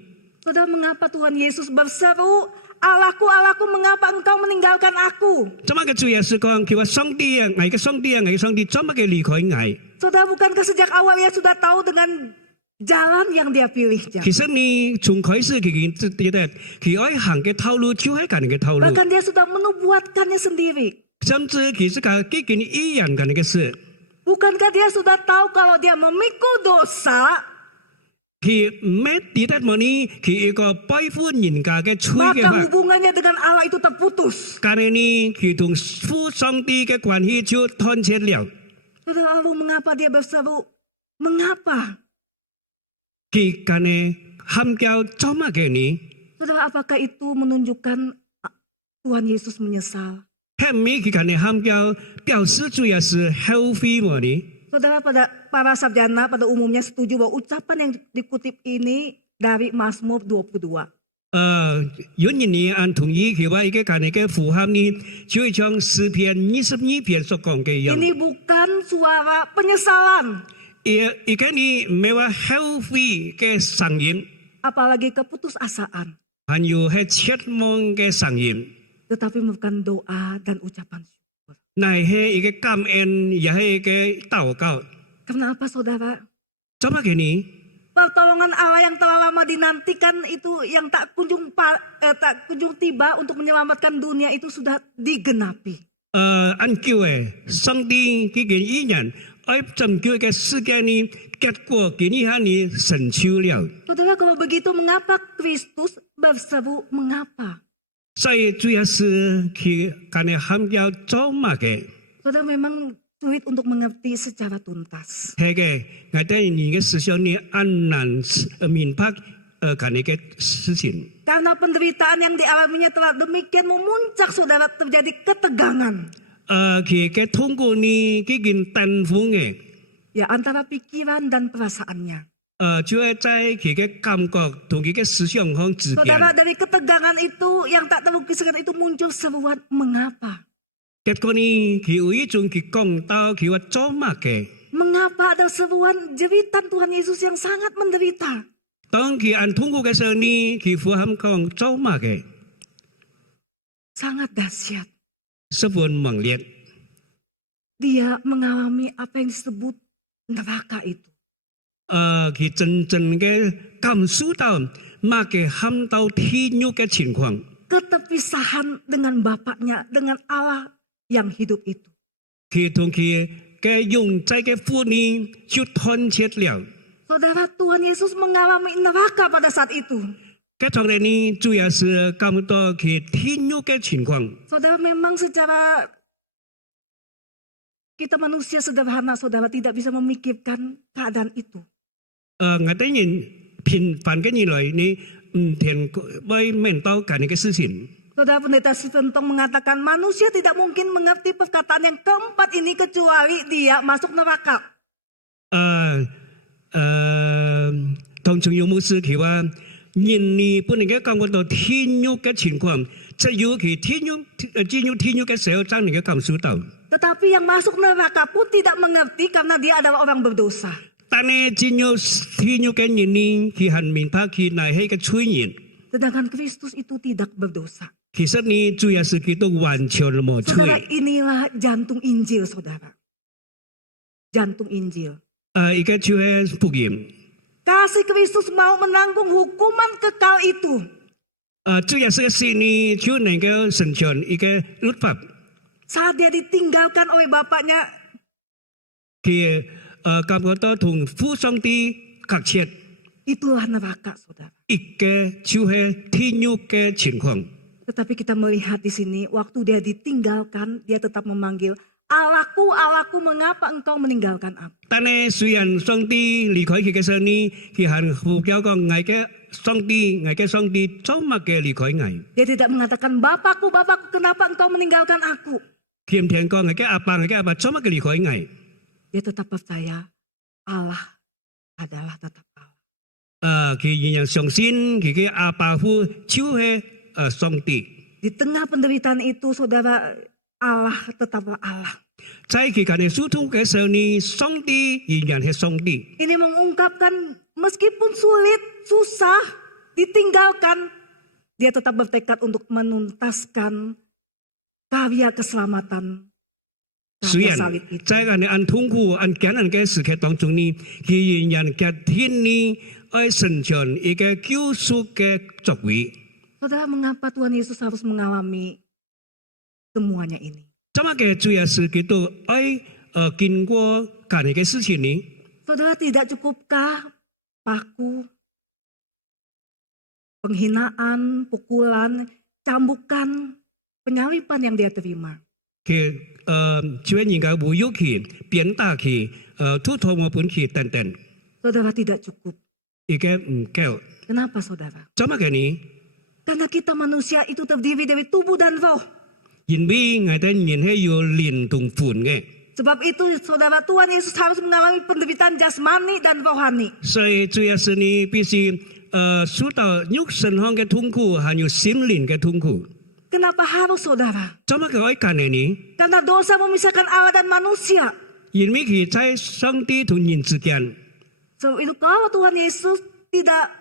Saudara, mengapa Tuhan Yesus berseru, Allahku, Allahku, mengapa engkau meninggalkan aku? 做乜嘅主耶穌講，佢話上帝啊，我嘅上帝啊，我嘅上帝，做乜嘅離開我？ Saudara, bukankah sejak awal dia sudah tahu dengan jalan yang dia pilihnya? 其實呢，從開始佢愛行嘅道路就係近嘅道路， Bahkan dia sudah menubuatkannya sendiri. 甚至其實佢幾件一樣近嘅事。 Bukankah dia sudah tahu kalau dia memikul dosa, 佢唔係記得冇呢？佢一個背負人家嘅罪嘅 maka 話， hubungannya dengan Allah itu terputus. 但係呢，佢同父上帝嘅關係就斷絕了。 Saudara, lalu mengapa dia berseru? Mengapa? 佢間呢喊叫做乜嘅呢？ Saudara, apakah itu menunjukkan Tuhan Yesus menyesal? 係咪佢間呢喊叫表示主要是後悔冇呢？ Saudara, pada para sarjana pada umumnya setuju bahwa ucapan yang dikutip ini dari Mazmur 22. 有人呢按同意佢話，佢間呢嘅符合呢，就係將詩篇22篇所講嘅樣。 Ini bukan suara penyesalan, 而家呢唔係話後悔嘅聲音， apalagi keputusasaan, 還有係切望嘅聲音。 tetapi bukan doa dan ucapan syukur. 乃係一個感恩，也係一個禱告。 Karena apa, saudara? 做乜嘅呢？ Pertolongan Allah yang telah lama dinantikan itu yang tak kunjung tiba untuk menyelamatkan dunia itu sudah digenapi. 按叫嘅上帝佢嘅意人，愛拯救嘅世界呢，結果佢呢下呢成就了。 Saudara, kalau begitu mengapa Kristus berseru mengapa? 所以主要是佢間嘅喊叫做乜嘅？ Saudara, memang sulit untuk mengerti secara tuntas. 係嘅，我哋人嘅思想呢，很難明白間嘅事情。 Karena penderitaan yang dialaminya telah demikian memuncak, saudara, terjadi ketegangan. 佢嘅痛苦呢，佢件擔負嘅， Ya, antara pikiran dan perasaannya. 就係在佢嘅感覺同佢嘅思想上之間。 Saudara, dari ketegangan itu yang tak terlukiskan itu muncul seruan mengapa? 結果呢，佢有一種佢講到佢話做乜嘅？ Mengapa ada seruan jeritan Tuhan Yesus yang sangat menderita? 當佢按痛苦嘅時候呢，佢呼喊講做乜嘅？ Sangat dahsyat. 十分猛烈。 Dia mengalami apa yang disebut neraka itu. 佢真正嘅感受到乜嘅喊到天獄嘅情況。 Keterpisahan dengan Bapaknya, dengan Allah yang hidup itu. 佢同佢嘅永在嘅父呢就斷絕了。 Saudara, Tuhan Yesus mengalami neraka pada saat itu. 嘅當然呢，主要是感到佢天獄嘅情況。 Saudara, memang secara kita manusia sederhana, saudara, tidak bisa memikirkan keadaan itu. 我哋人平凡嘅人類呢，唔聽會明到緊嘅事情。 Saudara, Pendeta Stephen Tong mengatakan manusia tidak mungkin mengerti perkataan yang keempat ini kecuali dia masuk neraka. 當仲有牧師佢話，人呢本嚟嘅感覺到天獄嘅情況，只有佢進入天獄嘅時候，才能夠感受到。 Tetapi yang masuk neraka pun tidak mengerti karena dia adalah orang berdosa. 但係進入天獄嘅人呢，佢很明白佢乃係個罪人， Sedangkan Kristus itu tidak berdosa. 其實呢，主耶穌基督完全冇 Saudara, 罪。 inilah jantung Injil, saudara. Jantung Injil. 而家就係福音。 Kasih Kristus mau menanggung hukuman kekal itu. 主耶穌嘅死呢，就能夠成全一個律法。 Saat dia ditinggalkan oleh bapaknya, 佢感覺到同父上帝隔切， itulah neraka, saudara. 一個就係天獄嘅情況。 Tetapi kita melihat di sini, waktu dia ditinggalkan, dia tetap memanggil, Allahku, Allahku, mengapa engkau meninggalkan aku? 但係雖然上帝離開佢嘅時候呢，佢係呼叫講我嘅上帝，做乜嘅離開我？ Dia tidak mengatakan, Bapakku, Bapakku, kenapa engkau meninggalkan aku? 佢唔聽講我嘅阿爸，做乜嘅離開我？ Dia tetap percaya Allah adalah tetap Allah. 佢仍然相信佢嘅阿爸父就係上帝。 Di tengah penderitaan itu, saudara, Allah tetaplah Allah. 在佢嘅殊途嘅時候呢，上帝仍然係上帝。 Ini mengungkapkan meskipun sulit, susah, ditinggalkan, dia tetap bertekad untuk menuntaskan karya keselamatan 雖 karya 然 salib itu. 在按痛苦、按艱難嘅時刻當中呢，佢仍然嘅天呢，愛成全一個救贖嘅作為。 Saudara, mengapa Tuhan Yesus harus mengalami semuanya ini? 怎麼嘅主耶穌基督愛經過咁樣嘅事情呢？ Saudara, tidak cukupkah paku, penghinaan, pukulan, cambukan, penyalipan yang dia terima? 佢就係人家侮辱佢、鞭打佢、吐唾沫本佢等等， Saudara, tidak cukup. 而家唔夠。 Kenapa, saudara? 怎麼嘅呢？ Karena kita manusia itu terdiri dari tubuh dan roh. 因為我哋人係要靈同魂嘅， Sebab itu, saudara, Tuhan Yesus harus mengalami penderitaan jasmani dan rohani. 所以主耶穌呢必須受到肉身上嘅痛苦，還有心靈嘅痛苦。 Kenapa harus, saudara? 怎麼佢愛咁樣呢？ Karena dosa memisahkan Allah dan manusia. 因為佢在上帝同人之間。 Sebab itu, kalau Tuhan Yesus tidak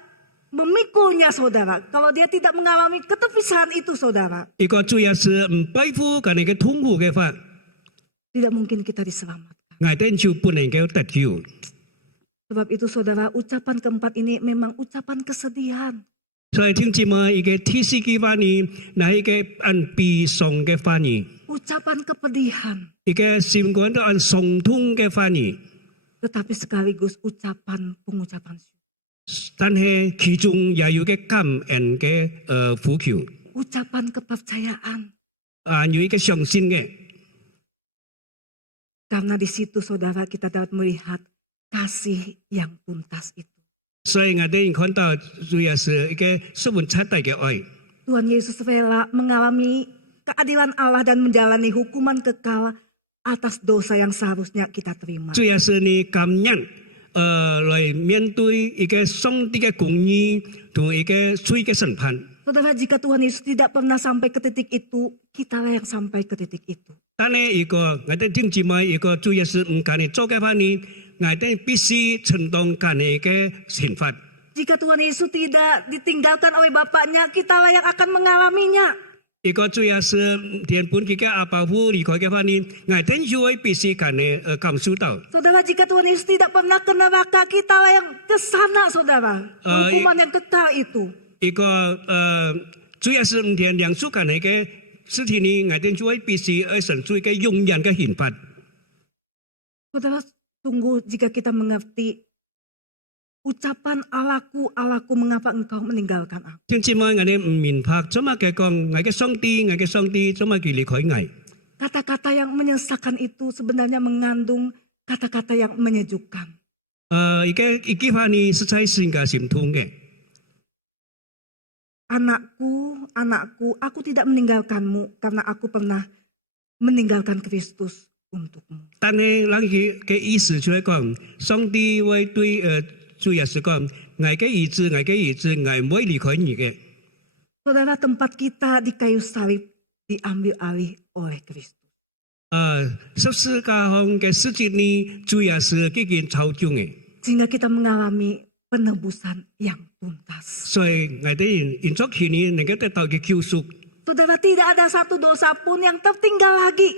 memikulnya, saudara, kalau dia tidak mengalami keterpisahan itu, saudara, 如果主耶穌唔背負咁樣嘅痛苦嘅話， tidak mungkin kita diselamatkan. 我哋就不能夠得救。 Sebab itu, saudara, ucapan keempat ini memang ucapan kesedihan. 所以聽姊妹，一個提示嘅翻譯，那係一個按悲傷嘅翻譯， Ucapan kepedihan. 一個心感到按傷痛嘅翻譯。 Tetapi sekaligus pengucapan syukur. 但係其中也有嘅感恩嘅呼求， Ucapan kepercayaan. 有一個相信嘅。 Karena di situ, saudara, kita dapat melihat kasih yang tuntas itu. 所以我哋看到主耶穌一個十分徹底嘅愛。 Tuhan Yesus rela mengalami keadilan Allah dan menjalani hukuman kekal atas dosa yang seharusnya kita terima. 主耶穌呢感恩來面對一個上帝嘅公義同一個罪嘅審判。 Saudara, jika Tuhan Yesus tidak pernah sampai ke titik itu, kitalah yang sampai ke titik itu. 但係如果我哋聽姊妹，如果主耶穌唔敢嚟做嘅話呢，我哋必須承擔咁樣嘅刑罰。 Jika Tuhan Yesus tidak ditinggalkan oleh Bapaknya, kitalah yang akan mengalaminya. 如果主耶穌原本佢嘅阿爸父離開嘅話呢，我哋就會必須咁樣感受到。 Saudara, jika Tuhan Yesus tidak pernah ke neraka, kitalah yang ke sana, saudara. Hukuman yang kekal itu. 如果主耶穌唔聽梁叔咁樣嘅事情呢，我哋就會必須去承受一個永遠嘅刑罰。 Saudara, tunggu jika kita mengerti ucapan Allahku, Allahku, mengapa engkau meninggalkan aku? 聽姊妹，我哋唔明白做乜嘅講，我嘅上帝，做乜佢離開我？ Kata-kata yang menyesakkan itu sebenarnya mengandung kata-kata yang menyejukkan. 一句話呢，實在是個心痛嘅。 Anakku, anakku, aku tidak meninggalkanmu karena aku pernah meninggalkan Kristus untukmu. 但係人嘅意思就係講，上帝會對主耶穌講，我嘅兒子，我唔會離開你嘅。 Saudara, tempat kita di kayu salib diambil alih oleh Kristus. 十字架上嘅事情呢，主耶穌已經操縱嘅。 Sehingga kita mengalami penebusan yang tuntas. 所以我哋現在佢呢能夠得到嘅救贖。Saudara, tidak ada satu dosa pun yang tertinggal lagi.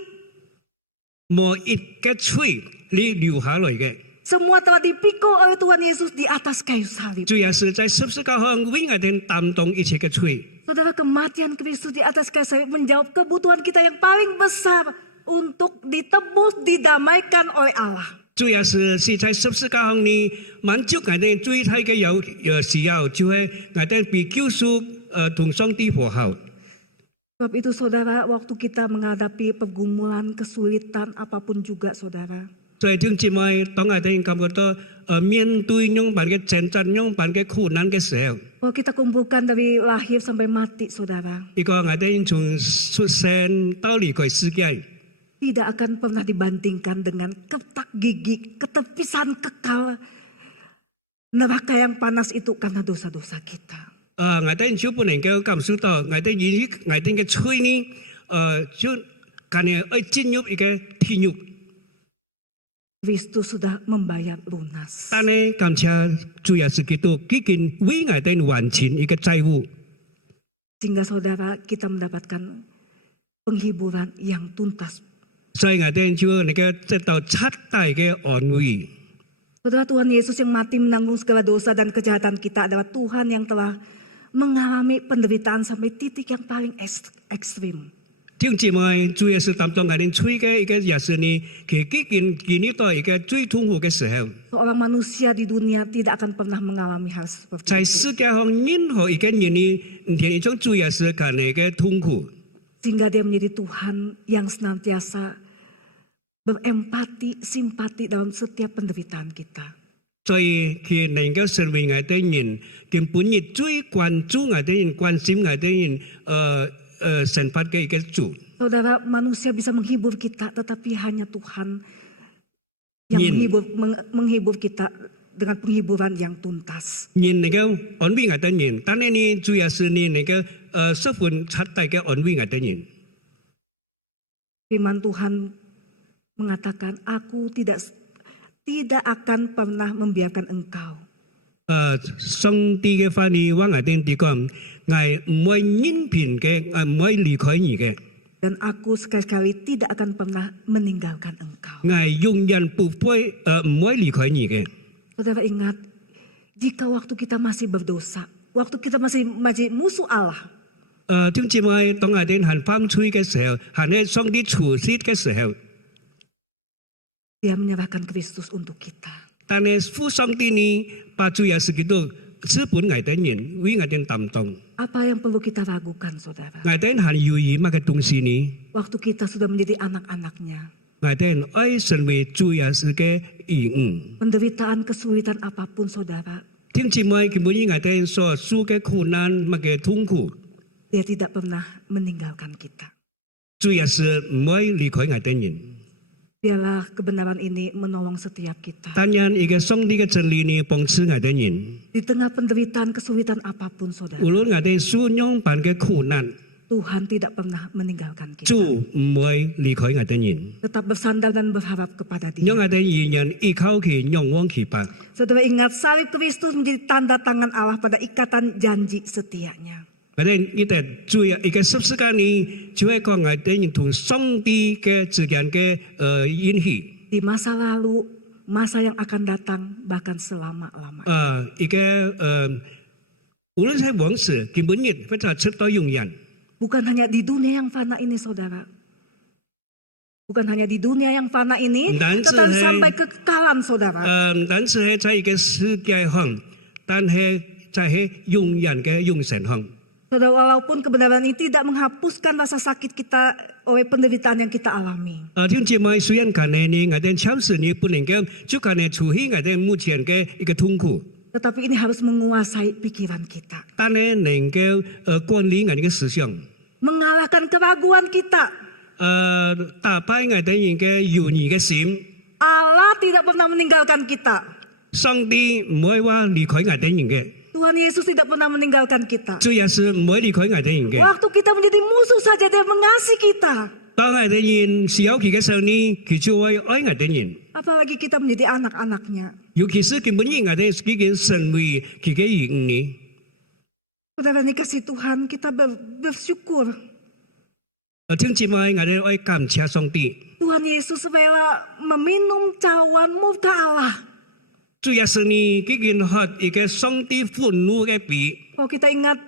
冇一個喙你留下來嘅。 Semua telah dipikul oleh Tuhan Yesus di atas kayu salib. 主耶穌在十字架上為我哋擔當一切嘅罪。 Saudara, kematian Kristus di atas kayu salib menjawab kebutuhan kita yang paling besar untuk ditebus, didamaikan oleh Allah. 主耶穌是在十字架上呢滿足我哋最大嘅需要，就係我哋被救贖同上帝和好。 Sebab itu saudara, waktu kita menghadapi pergumulan, kesulitan apapun juga saudara. 所以弟兄姊妹，當我哋感覺到面對樣般嘅戰爭、樣般嘅苦難嘅時候， Kalau kita kumpulkan dari lahir sampai mati saudara, 呢個我哋從出生到離開世界， tidak akan pernah dibandingkan dengan ketak gigi, ketepisan kekal neraka yang panas itu karena dosa-dosa kita. 我哋就不能夠感受到我哋嘅罪呢，就可能會進入一個地獄。 Kristus sudah membayar lunas. 但係感謝主耶穌基督已經為我哋還錢一個債務， Sehingga saudara kita mendapatkan penghiburan yang tuntas. 所以我哋就能夠得到徹底嘅安慰。 Saudara, Tuhan Yesus yang mati menanggung segala dosa dan kejahatan kita adalah Tuhan yang telah mengalami penderitaan sampai titik yang paling ekstrim. 弟兄姊妹，主耶穌擔當我哋罪嘅一個耶穌呢，佢已經經歷到一個最痛苦嘅時候。 Seorang manusia di dunia tidak akan pernah mengalami hal seperti 在 itu. 世界上任何一個人呢，連一種主耶穌嘅那個痛苦， Sehingga dia menjadi Tuhan yang senantiasa berempati, simpati dalam setiap penderitaan kita. 所以佢能夠成為我哋人，佢本日最關注我哋人、關心我哋人，神法嘅一個主。 Saudara, manusia bisa menghibur kita, tetapi hanya Tuhan yang menghibur kita dengan penghiburan yang tuntas. 人能夠安慰我哋人，但係呢，主耶穌呢能夠十分徹底嘅安慰我哋人。 Firman Tuhan mengatakan, aku tidak akan pernah membiarkan engkau. 上帝嘅話呢話我哋講，我唔會任憑嘅，我唔會離開你嘅。 Dan aku sekali-kali tidak akan pernah meninggalkan engkau. 我永遠唔會離開你嘅。 Saudara ingat, jika waktu kita masih berdosa, waktu kita masih musuh Allah, 弟兄姊妹，當我哋行犯罪嘅時候，行喺上帝處事嘅時候， Dia menyerahkan Kristus untuk kita. 但係父上帝呢，把主耶穌基督賜本我哋人，為我哋擔當。 Apa yang perlu kita ragukan, saudara? 我哋行猶豫乜嘅東西呢？ Waktu kita sudah menjadi anak-anaknya, 我哋愛成為主耶穌嘅兒女。 penderitaan, kesulitan apapun, saudara, 弟兄姊妹，根本我哋所受嘅苦難乜嘅痛苦， Dia tidak pernah meninggalkan kita. 主耶穌唔會離開我哋人。 Biarlah kebenaran ini menolong setiap kita. 但願一個上帝嘅真理呢，幫助我哋人。 Di tengah penderitaan, kesulitan apapun, saudara, 無論我哋受樣般嘅苦難， Tuhan tidak pernah meninggalkan kita. 主唔會離開我哋人。 Tetap bersandar dan berharap kepada 讓 Dia. 我哋依然依靠佢，仰望佢吧。 Saudara ingat, salib Kristus menjadi tanda tangan Allah pada ikatan janji setianya. 我哋一定注意一個十字架呢，就係講我哋同上帝嘅之間嘅應許。 Di masa lalu, masa yang akan datang, bahkan selama-lamanya. 一個無論係往事，根本日或者直到永遠。 Bukan hanya di dunia yang fana ini, saudara. Bukan hanya di dunia yang fana ini, Dan tetapi sehai- sampai kekekalan, saudara. 但是係在一個世界上，但係在係永遠嘅永生上。 Saudara, walaupun kebenaran ini tidak menghapuskan rasa sakit kita oleh penderitaan yang kita alami. 弟兄姊妹，雖然可能呢，我哋暫時呢不能夠就可能處於我哋目前嘅一個痛苦， Tetapi ini harus menguasai pikiran kita. 但係能夠管理我哋嘅思想， Mengalahkan keraguan kita. 打敗我哋人嘅猶豫嘅心。 Allah tidak pernah meninggalkan kita. 上帝唔會話離開我哋人嘅， Tuhan Yesus tidak pernah meninggalkan kita. 主耶穌唔會離開我哋人嘅。 Waktu kita menjadi musuh saja dia mengasihi kita. 當我哋人需要佢嘅時候呢，佢就會愛我哋人。 Apalagi kita menjadi anak-anaknya. 尤其是根本我哋已經成為佢嘅兒女。 Saudara dikasih Tuhan, kita bersyukur. 弟兄姊妹，我哋愛感謝上帝。 Tuhan Yesus rela meminum cawan murka Allah. 主耶穌呢，佢見喝一個上帝憤怒嘅筆。 Kalau kita ingat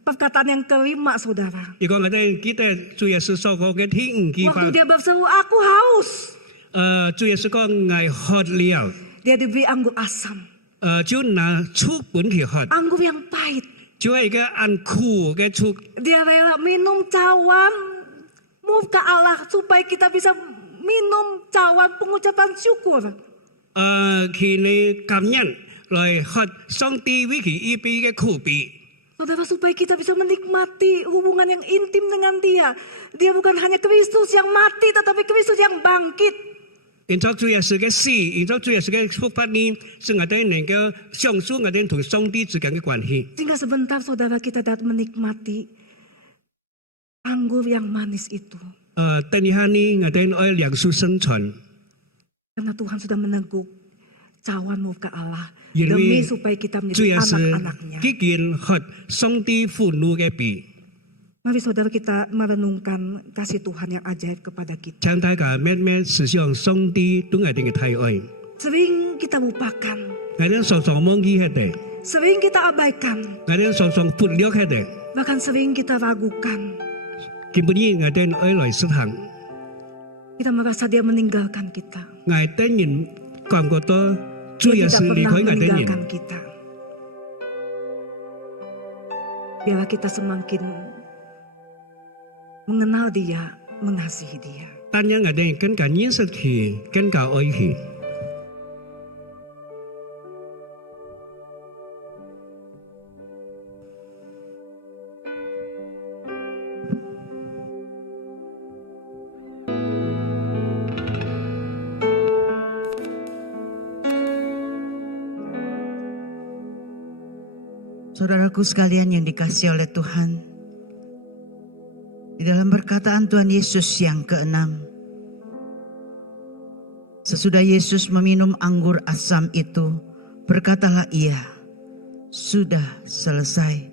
perkataan yang kelima, saudara. 如果我哋記得主耶穌所講嘅第五句話， Waktu dia berseru, aku haus. 主耶穌講我喝了， Dia diberi anggur asam. 就拿醋本去喝， Anggur yang pahit. 就係一個安苦嘅醋。 Dia rela minum cawan murka Allah supaya kita bisa minum cawan pengucapan syukur. 佢哋感恩來喝上帝為佢預備嘅苦筆。 Saudara, supaya kita bisa menikmati hubungan yang intim dengan Dia. Dia bukan hanya Kristus yang mati, tetapi Kristus yang bangkit. 因着主耶穌嘅死，因着主耶穌嘅復活呢，使我哋能夠相信我哋同上帝之間嘅關係。 Sehingga sebentar saudara kita dapat menikmati anggur yang manis itu. 第二下呢，我哋愛良樹生存， Karena Tuhan sudah meneguk cawan murka Allah. 因 Demi 為 supaya kita 主耶 menjadi 穌 anak-anaknya. 佢見喝上帝憤怒嘅筆。 Mari saudara kita merenungkan kasih Tuhan yang ajaib kepada kita. 請大家慢慢思想上帝對我哋嘅睇愛。 Sering kita lupakan. 我哋常常忘記佢哋， Sering kita abaikan. 我哋常常忽略佢哋。 Bahkan sering kita ragukan. 根本呢，我哋愛來實行， Kita merasa dia meninggalkan kita. 我哋人感覺到主 Dia 耶 tidak 穌離 pernah 開我哋人。 meninggalkan kita. Biarlah kita semakin mengenal dia, mengasihi dia. 但係我哋更加認識佢，更加愛佢。 Saudaraku sekalian yang dikasihi oleh Tuhan, di dalam perkataan Tuhan Yesus yang ke-6, sesudah Yesus meminum anggur asam itu, berkatalah ia, sudah selesai.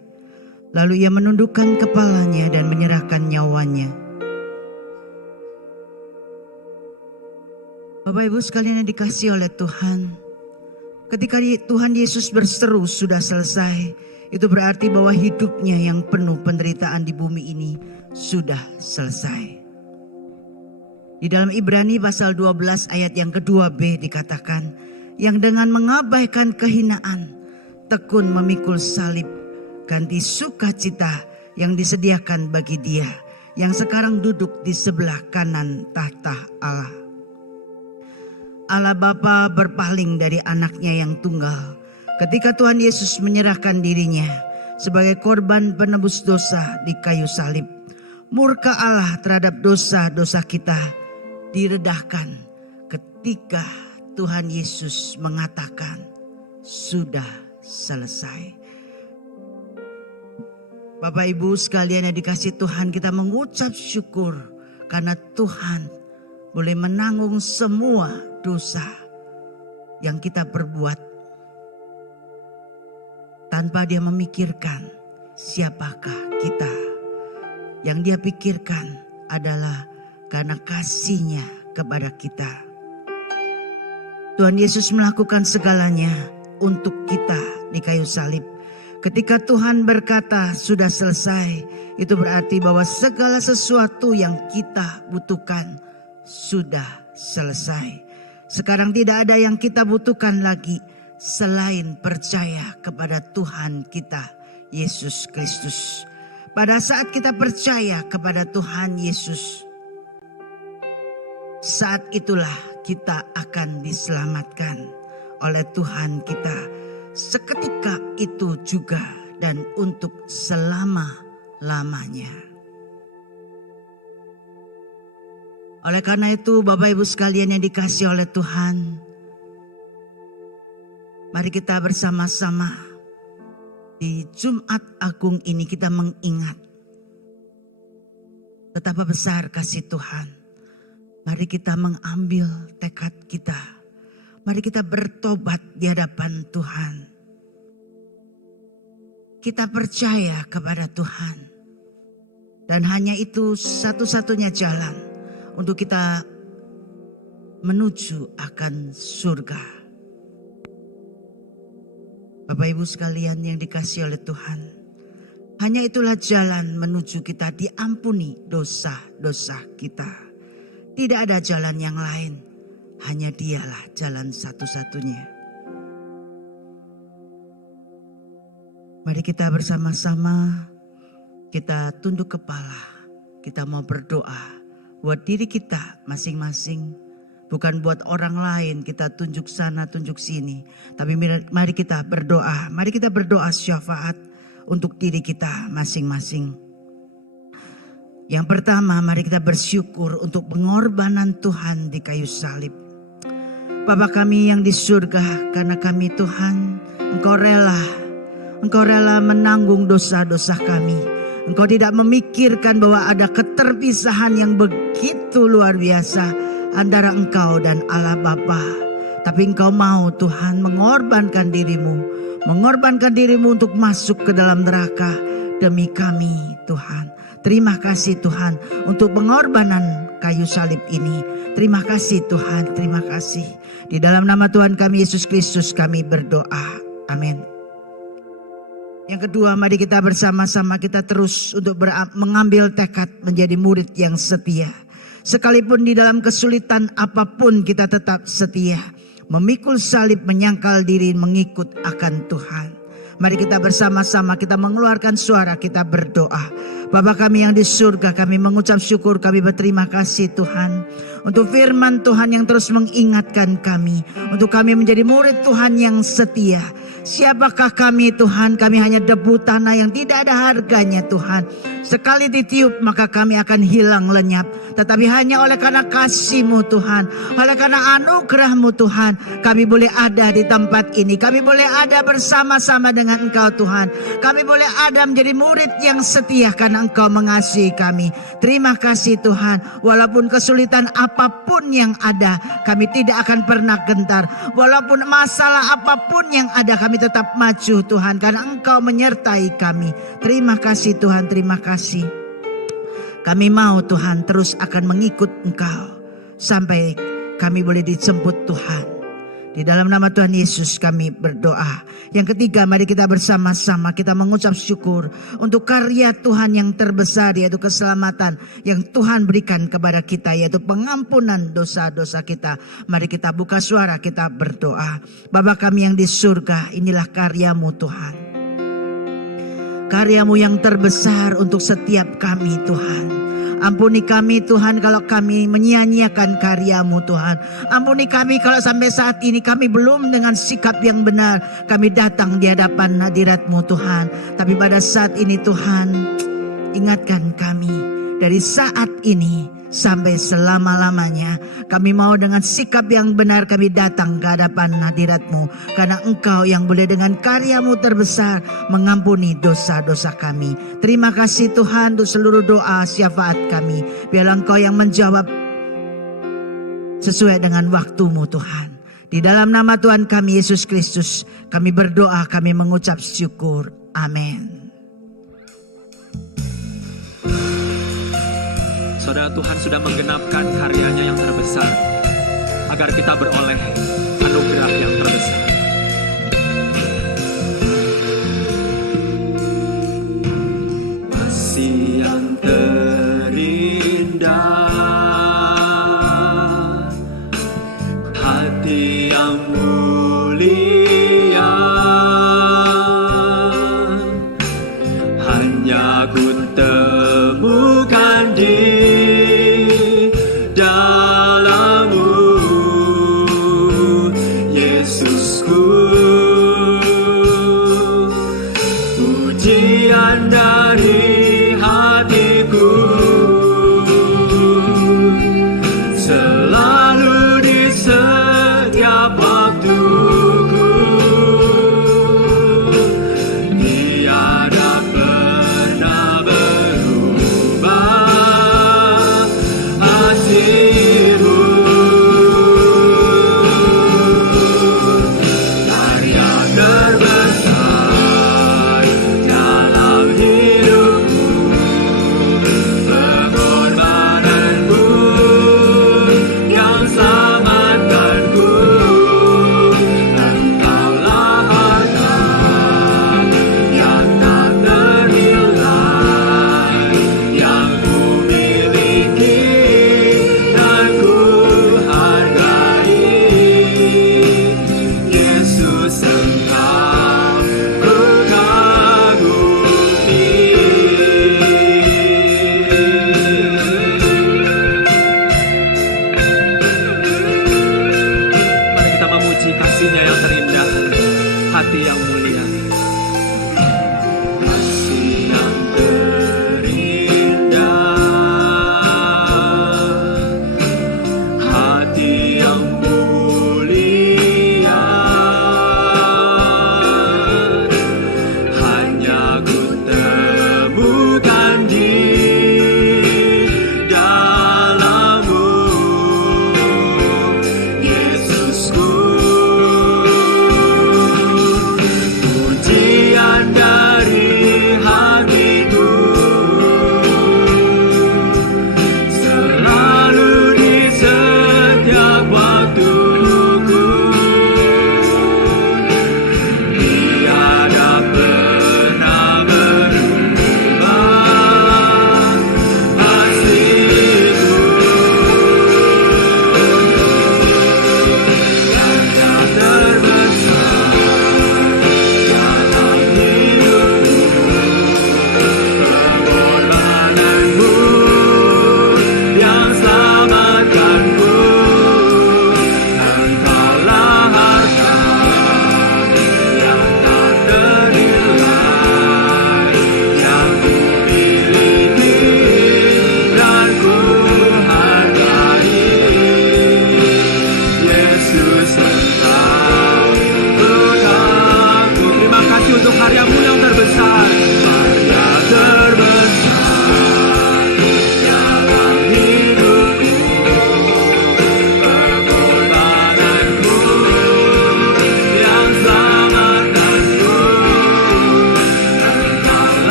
Lalu ia menundukkan kepalanya dan menyerahkan nyawanya. Bapak Ibu sekalian yang dikasihi oleh Tuhan, ketika Tuhan Yesus berseru sudah selesai, itu berarti bahwa hidupnya yang penuh penderitaan di bumi ini sudah selesai. Di dalam Ibrani pasal 12 ayat yang kedua B dikatakan, yang dengan mengabaikan kehinaan, tekun memikul salib, ganti sukacita yang disediakan bagi dia, yang sekarang duduk di sebelah kanan tahta Allah. Allah Bapa berpaling dari anaknya yang tunggal ketika Tuhan Yesus menyerahkan dirinya sebagai korban penebus dosa di kayu salib. Murka Allah terhadap dosa-dosa kita diredahkan ketika Tuhan Yesus mengatakan sudah selesai. Bapak Ibu sekalian yang dikasihi Tuhan, kita mengucap syukur karena Tuhan boleh menanggung semua dosa yang kita perbuat tanpa dia memikirkan siapakah kita. Yang dia pikirkan adalah karena kasih-Nya kepada kita. Tuhan Yesus melakukan segalanya untuk kita di kayu salib. Ketika Tuhan berkata sudah selesai, itu berarti bahwa segala sesuatu yang kita butuhkan sudah selesai. Sekarang tidak ada yang kita butuhkan lagi selain percaya kepada Tuhan kita, Yesus Kristus. Pada saat kita percaya kepada Tuhan Yesus, saat itulah kita akan diselamatkan oleh Tuhan kita. Seketika itu juga dan untuk selama-lamanya. Oleh karena itu Bapak Ibu sekalian yang dikasihi oleh Tuhan, mari kita bersama-sama di Jumat Agung ini kita mengingat betapa besar kasih Tuhan. Mari kita mengambil tekad kita. Mari kita bertobat di hadapan Tuhan. Kita percaya kepada Tuhan. Dan hanya itu satu-satunya jalan untuk kita menuju akan surga. Bapak Ibu sekalian yang dikasihi oleh Tuhan, hanya itulah jalan menuju kita diampuni dosa-dosa kita. Tidak ada jalan yang lain, hanya Dialah jalan satu-satunya. Mari kita bersama-sama, kita tunduk kepala, kita mau berdoa buat diri kita masing-masing. Bukan buat orang lain kita tunjuk sana tunjuk sini. Tapi mari kita berdoa, mari kita berdoa syafaat untuk diri kita masing-masing. Yang pertama, mari kita bersyukur untuk pengorbanan Tuhan di kayu salib. Bapa kami yang di surga, karena kami Tuhan, Engkau rela menanggung dosa-dosa kami. Engkau tidak memikirkan bahwa ada keterpisahan yang begitu luar biasa antara Engkau dan Allah Bapa. Tapi Engkau mau Tuhan mengorbankan dirimu untuk masuk ke dalam neraka demi kami Tuhan. Terima kasih Tuhan untuk pengorbanan kayu salib ini. Terima kasih Tuhan, terima kasih. Di dalam nama Tuhan kami Yesus Kristus kami berdoa. Amin. Yang kedua, mari kita bersama-sama kita terus untuk mengambil tekad menjadi murid yang setia. Sekalipun di dalam kesulitan apapun kita tetap setia. Memikul salib, menyangkal diri, mengikut akan Tuhan. Mari kita bersama-sama kita mengeluarkan suara, kita berdoa. Bapa kami yang di surga, kami mengucap syukur, kami berterima kasih Tuhan. Untuk firman Tuhan yang terus mengingatkan kami. Untuk kami menjadi murid Tuhan yang setia. Siapakah kami Tuhan? Kami hanya debu tanah yang tidak ada harganya Tuhan. Sekali ditiup maka kami akan hilang lenyap. Tetapi hanya oleh karena kasih-Mu Tuhan, oleh karena anugerah-Mu Tuhan, kami boleh ada di tempat ini. Kami boleh ada bersama-sama dengan Engkau Tuhan. Kami boleh ada menjadi murid yang setia karena Engkau mengasihi kami. Terima kasih Tuhan. Walaupun kesulitan apapun yang ada, kami tidak akan pernah gentar. Walaupun masalah apapun yang ada, kami tetap maju Tuhan karena Engkau menyertai kami. Terima kasih Tuhan, terima kasih. Kami mau Tuhan terus akan mengikut Engkau sampai kami boleh dijemput Tuhan. Di dalam nama Tuhan Yesus kami berdoa. Yang ketiga, mari kita bersama-sama kita mengucap syukur untuk karya Tuhan yang terbesar, yaitu keselamatan yang Tuhan berikan kepada kita, yaitu pengampunan dosa-dosa kita. Mari kita buka suara, kita berdoa. Bapa kami yang di surga, inilah karya-Mu Tuhan. Karya-Mu yang terbesar untuk setiap kami Tuhan. Ampuni kami Tuhan kalau kami menyia-nyiakan karya-Mu Tuhan. Ampuni kami kalau sampai saat ini kami belum dengan sikap yang benar kami datang di hadapan hadirat-Mu Tuhan. Tapi pada saat ini Tuhan, ingatkan kami dari saat ini sampai selama-lamanya. Kami mau dengan sikap yang benar kami datang ke hadapan hadirat-Mu. Karena Engkau yang boleh dengan karya-Mu terbesar mengampuni dosa-dosa kami. Terima kasih Tuhan untuk seluruh doa syafaat kami. Biarlah Engkau yang menjawab sesuai dengan waktu-Mu Tuhan. Di dalam nama Tuhan kami Yesus Kristus kami berdoa, kami mengucap syukur. Amin. Saudara, Tuhan sudah menggenapkan karyanya yang terbesar agar kita beroleh anugerah yang terbesar. Kasih yang terindah, hati yang mulia, hanya ku temukan di dalam-Mu, Yesus.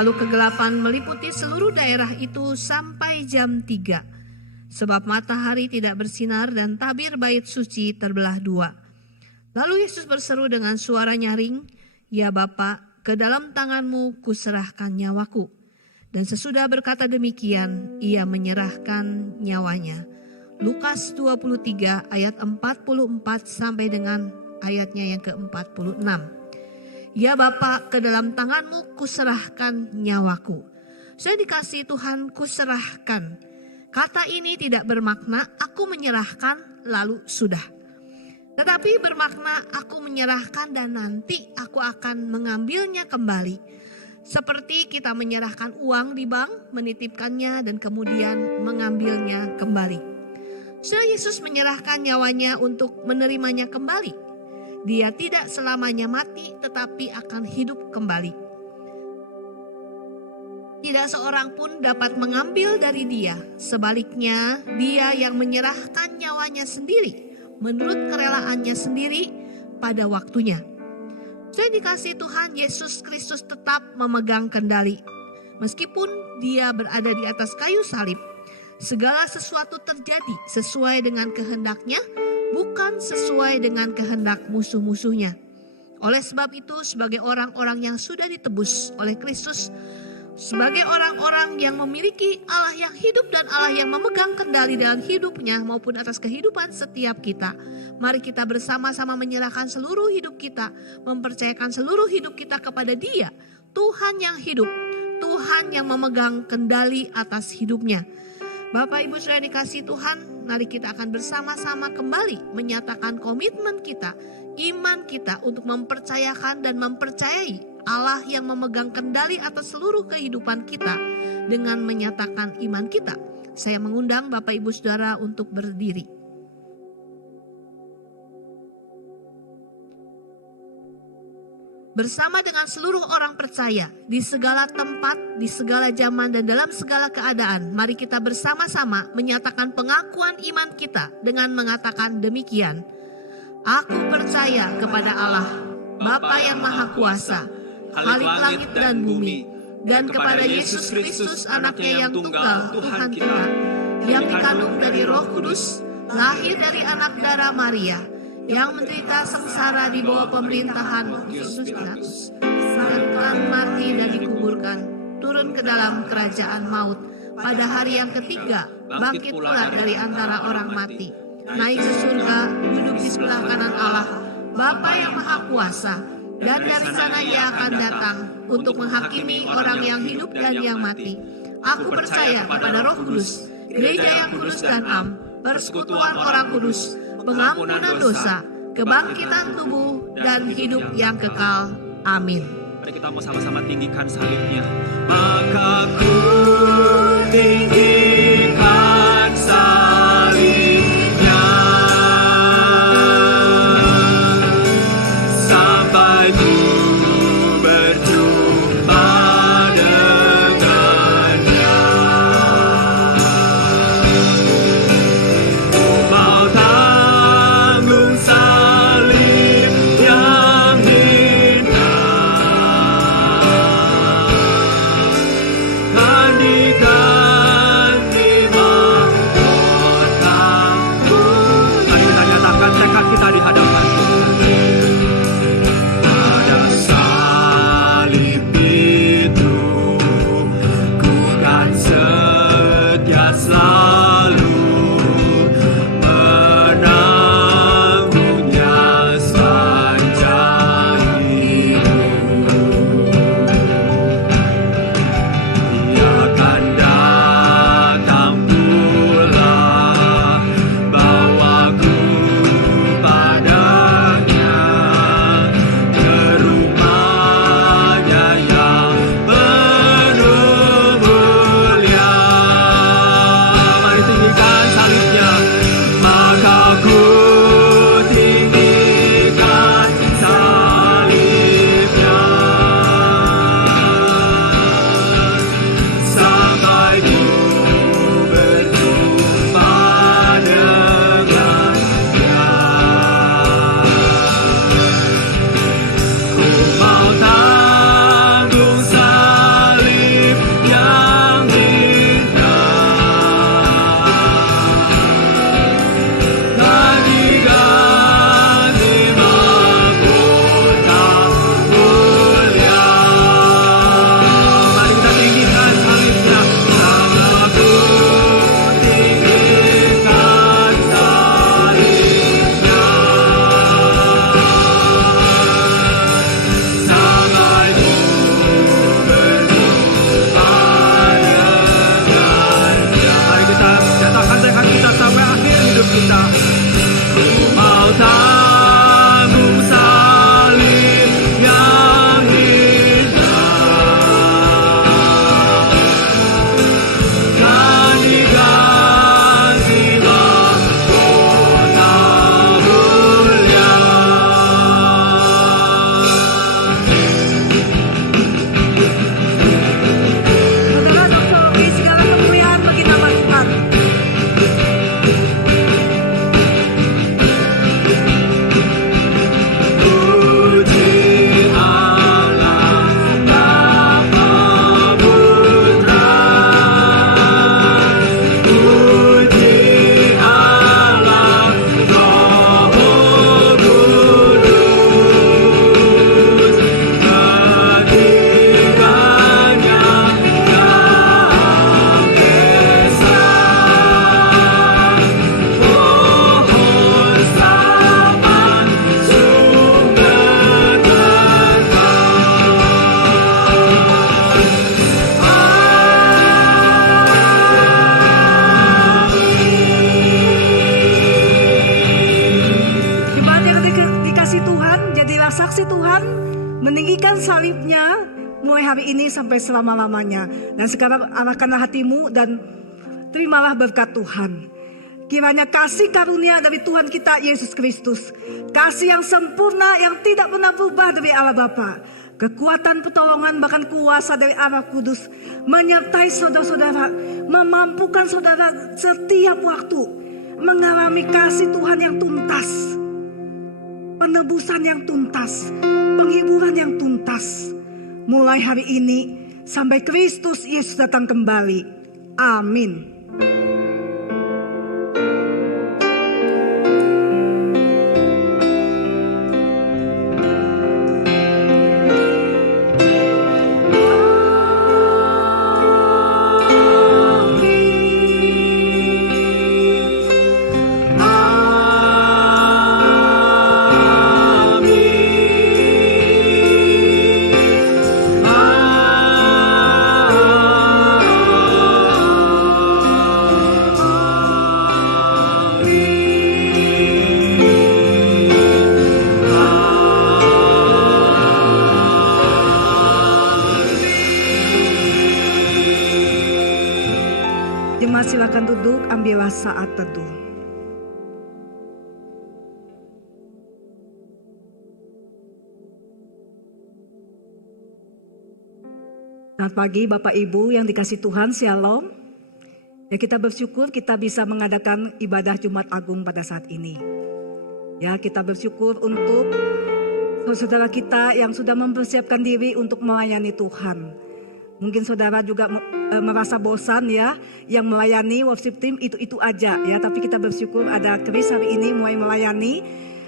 Lalu kegelapan meliputi seluruh daerah itu sampai jam 3. Sebab matahari tidak bersinar dan tabir bait suci terbelah 2. Lalu Yesus berseru dengan suara nyaring, "Ya Bapa, ke dalam tangan-Mu kuserahkan nyawaku." Dan sesudah berkata demikian, ia menyerahkan nyawanya. Lukas 23 ayat 44 sampai dengan ayatnya yang ke-46. "Ya Bapa, ke dalam tangan-Mu kuserahkan nyawaku." Saya dikasihi Tuhan, kuserahkan. Kata ini tidak bermakna aku menyerahkan lalu sudah. Tetapi bermakna aku menyerahkan dan nanti aku akan mengambilnya kembali. Seperti kita menyerahkan uang di bank, menitipkannya dan kemudian mengambilnya kembali. Saudara, Yesus menyerahkan nyawanya untuk menerimanya kembali. Dia tidak selamanya mati tetapi akan hidup kembali. Tidak seorang pun dapat mengambil dari dia. Sebaliknya, dia yang menyerahkan nyawanya sendiri, menurut kerelaannya sendiri pada waktunya. Saya dikasihi Tuhan, Yesus Kristus tetap memegang kendali. Meskipun dia berada di atas kayu salib, segala sesuatu terjadi sesuai dengan kehendaknya, bukan sesuai dengan kehendak musuh-musuhnya. Oleh sebab itu, sebagai orang-orang yang sudah ditebus oleh Kristus, sebagai orang-orang yang memiliki Allah yang hidup dan Allah yang memegang kendali dalam hidupnya maupun atas kehidupan setiap kita, mari kita bersama-sama menyerahkan seluruh hidup kita, mempercayakan seluruh hidup kita kepada Dia, Tuhan yang hidup, Tuhan yang memegang kendali atas hidupnya. Bapak Ibu Saudara dikasihi Tuhan, mari kita akan bersama-sama kembali menyatakan komitmen kita, iman kita untuk mempercayakan dan mempercayai Allah yang memegang kendali atas seluruh kehidupan kita dengan menyatakan iman kita. Saya mengundang Bapak Ibu Saudara untuk berdiri. Bersama dengan seluruh orang percaya di segala tempat, di segala zaman dan dalam segala keadaan, mari kita bersama-sama menyatakan pengakuan iman kita dengan mengatakan demikian. Aku percaya kepada Allah, Bapa yang Maha Kuasa, Khalik langit dan bumi, dan kepada Yesus Kristus anaknya yang tunggal Tuhan kita, yang dikandung dari Roh Kudus, lahir dari anak darah Maria, yang menderita sengsara di bawah pemerintahan Pontius Pilatus, disalibkan, mati dan dikuburkan, turun ke dalam kerajaan maut, pada hari yang ketiga bangkit pula dari antara orang mati, naik ke surga, duduk di sebelah kanan Allah, Bapa yang Maha Kuasa, dan dari sana Ia akan datang untuk menghakimi orang yang hidup dan yang mati. Aku percaya kepada Roh Kudus, gereja yang kudus dan am, persekutuan orang kudus, pengampunan dosa, kebangkitan tubuh, dan hidup yang kekal. Amin. Mari kita mau sama-sama tinggikan salibnya. Maka ku tinggikan salibnya sampai ku berjumpa dengannya. Ku mau tanggung salib yang hina, mandikannya meninggikan salibnya mulai hari ini sampai selama-lamanya. Dan sekarang arahkanlah hatimu dan terimalah berkat Tuhan. Kiranya kasih karunia dari Tuhan kita Yesus Kristus, kasih yang sempurna yang tidak pernah berubah dari Allah Bapa, kekuatan pertolongan bahkan kuasa dari Allah Kudus menyertai saudara-saudara, memampukan saudara setiap waktu mengalami kasih Tuhan yang tuntas, penebusan yang tuntas, penghiburan yang tuntas. Mulai hari ini sampai Kristus Yesus datang kembali. Amin. Jemaat silakan duduk, ambillah saat teduh. Selamat pagi Bapak Ibu yang dikasih Tuhan, Shalom. Ya, kita bersyukur kita bisa mengadakan ibadah Jumat Agung pada saat ini. Ya, kita bersyukur untuk saudara kita yang sudah mempersiapkan diri untuk melayani Tuhan. Mungkin saudara juga merasa bosan ya, yang melayani worship team itu aja ya. Tapi kita bersyukur ada Chris hari ini mulai melayani.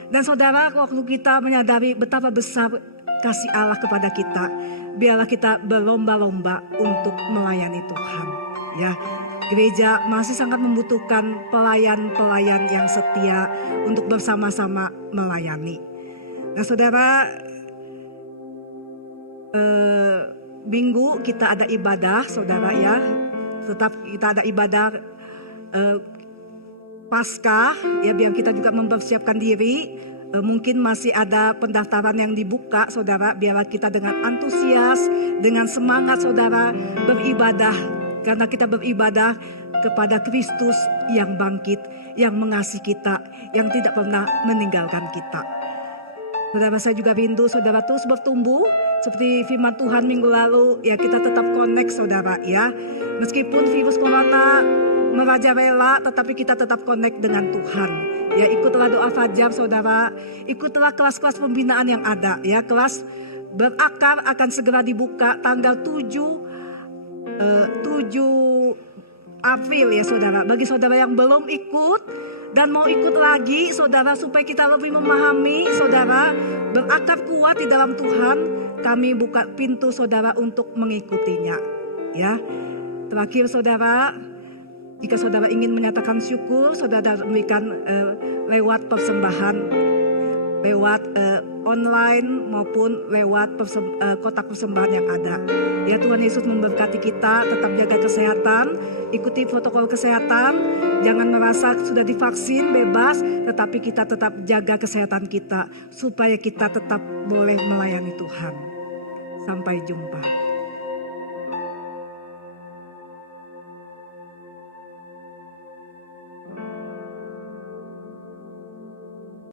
Dan saudara, waktu kita menyadari betapa besar kasih Allah kepada kita, biarlah kita berlomba-lomba untuk melayani Tuhan. Ya, gereja masih sangat membutuhkan pelayan-pelayan yang setia untuk bersama-sama melayani. Nah saudara, Minggu kita ada ibadah saudara ya, tetap kita ada ibadah Paskah ya, biar kita juga mempersiapkan diri. Mungkin masih ada pendaftaran yang dibuka saudara, biarlah kita dengan antusias, dengan semangat saudara beribadah, karena kita beribadah kepada Kristus yang bangkit, yang mengasihi kita, yang tidak pernah meninggalkan kita. Saudara, saya juga rindu saudara terus bertumbuh seperti firman Tuhan minggu lalu ya, kita tetap connect saudara ya. Meskipun virus corona merajalela, tetapi kita tetap connect dengan Tuhan. Ya, ikutlah doa fajar saudara, ikutlah kelas-kelas pembinaan yang ada ya. Kelas berakar akan segera dibuka tanggal 7 April ya saudara. Bagi saudara yang belum ikut dan mau ikut lagi saudara, supaya kita lebih memahami saudara, berakar kuat di dalam Tuhan, kami buka pintu saudara untuk mengikutinya ya. Terakhir saudara, jika saudara ingin menyatakan syukur, saudara memberikan lewat persembahan, lewat online maupun lewat kotak persembahan yang ada. Ya, Tuhan Yesus memberkati kita, tetap jaga kesehatan, ikuti protokol kesehatan, jangan merasa sudah divaksin bebas, tetapi kita tetap jaga kesehatan kita supaya kita tetap boleh melayani Tuhan. Sampai jumpa.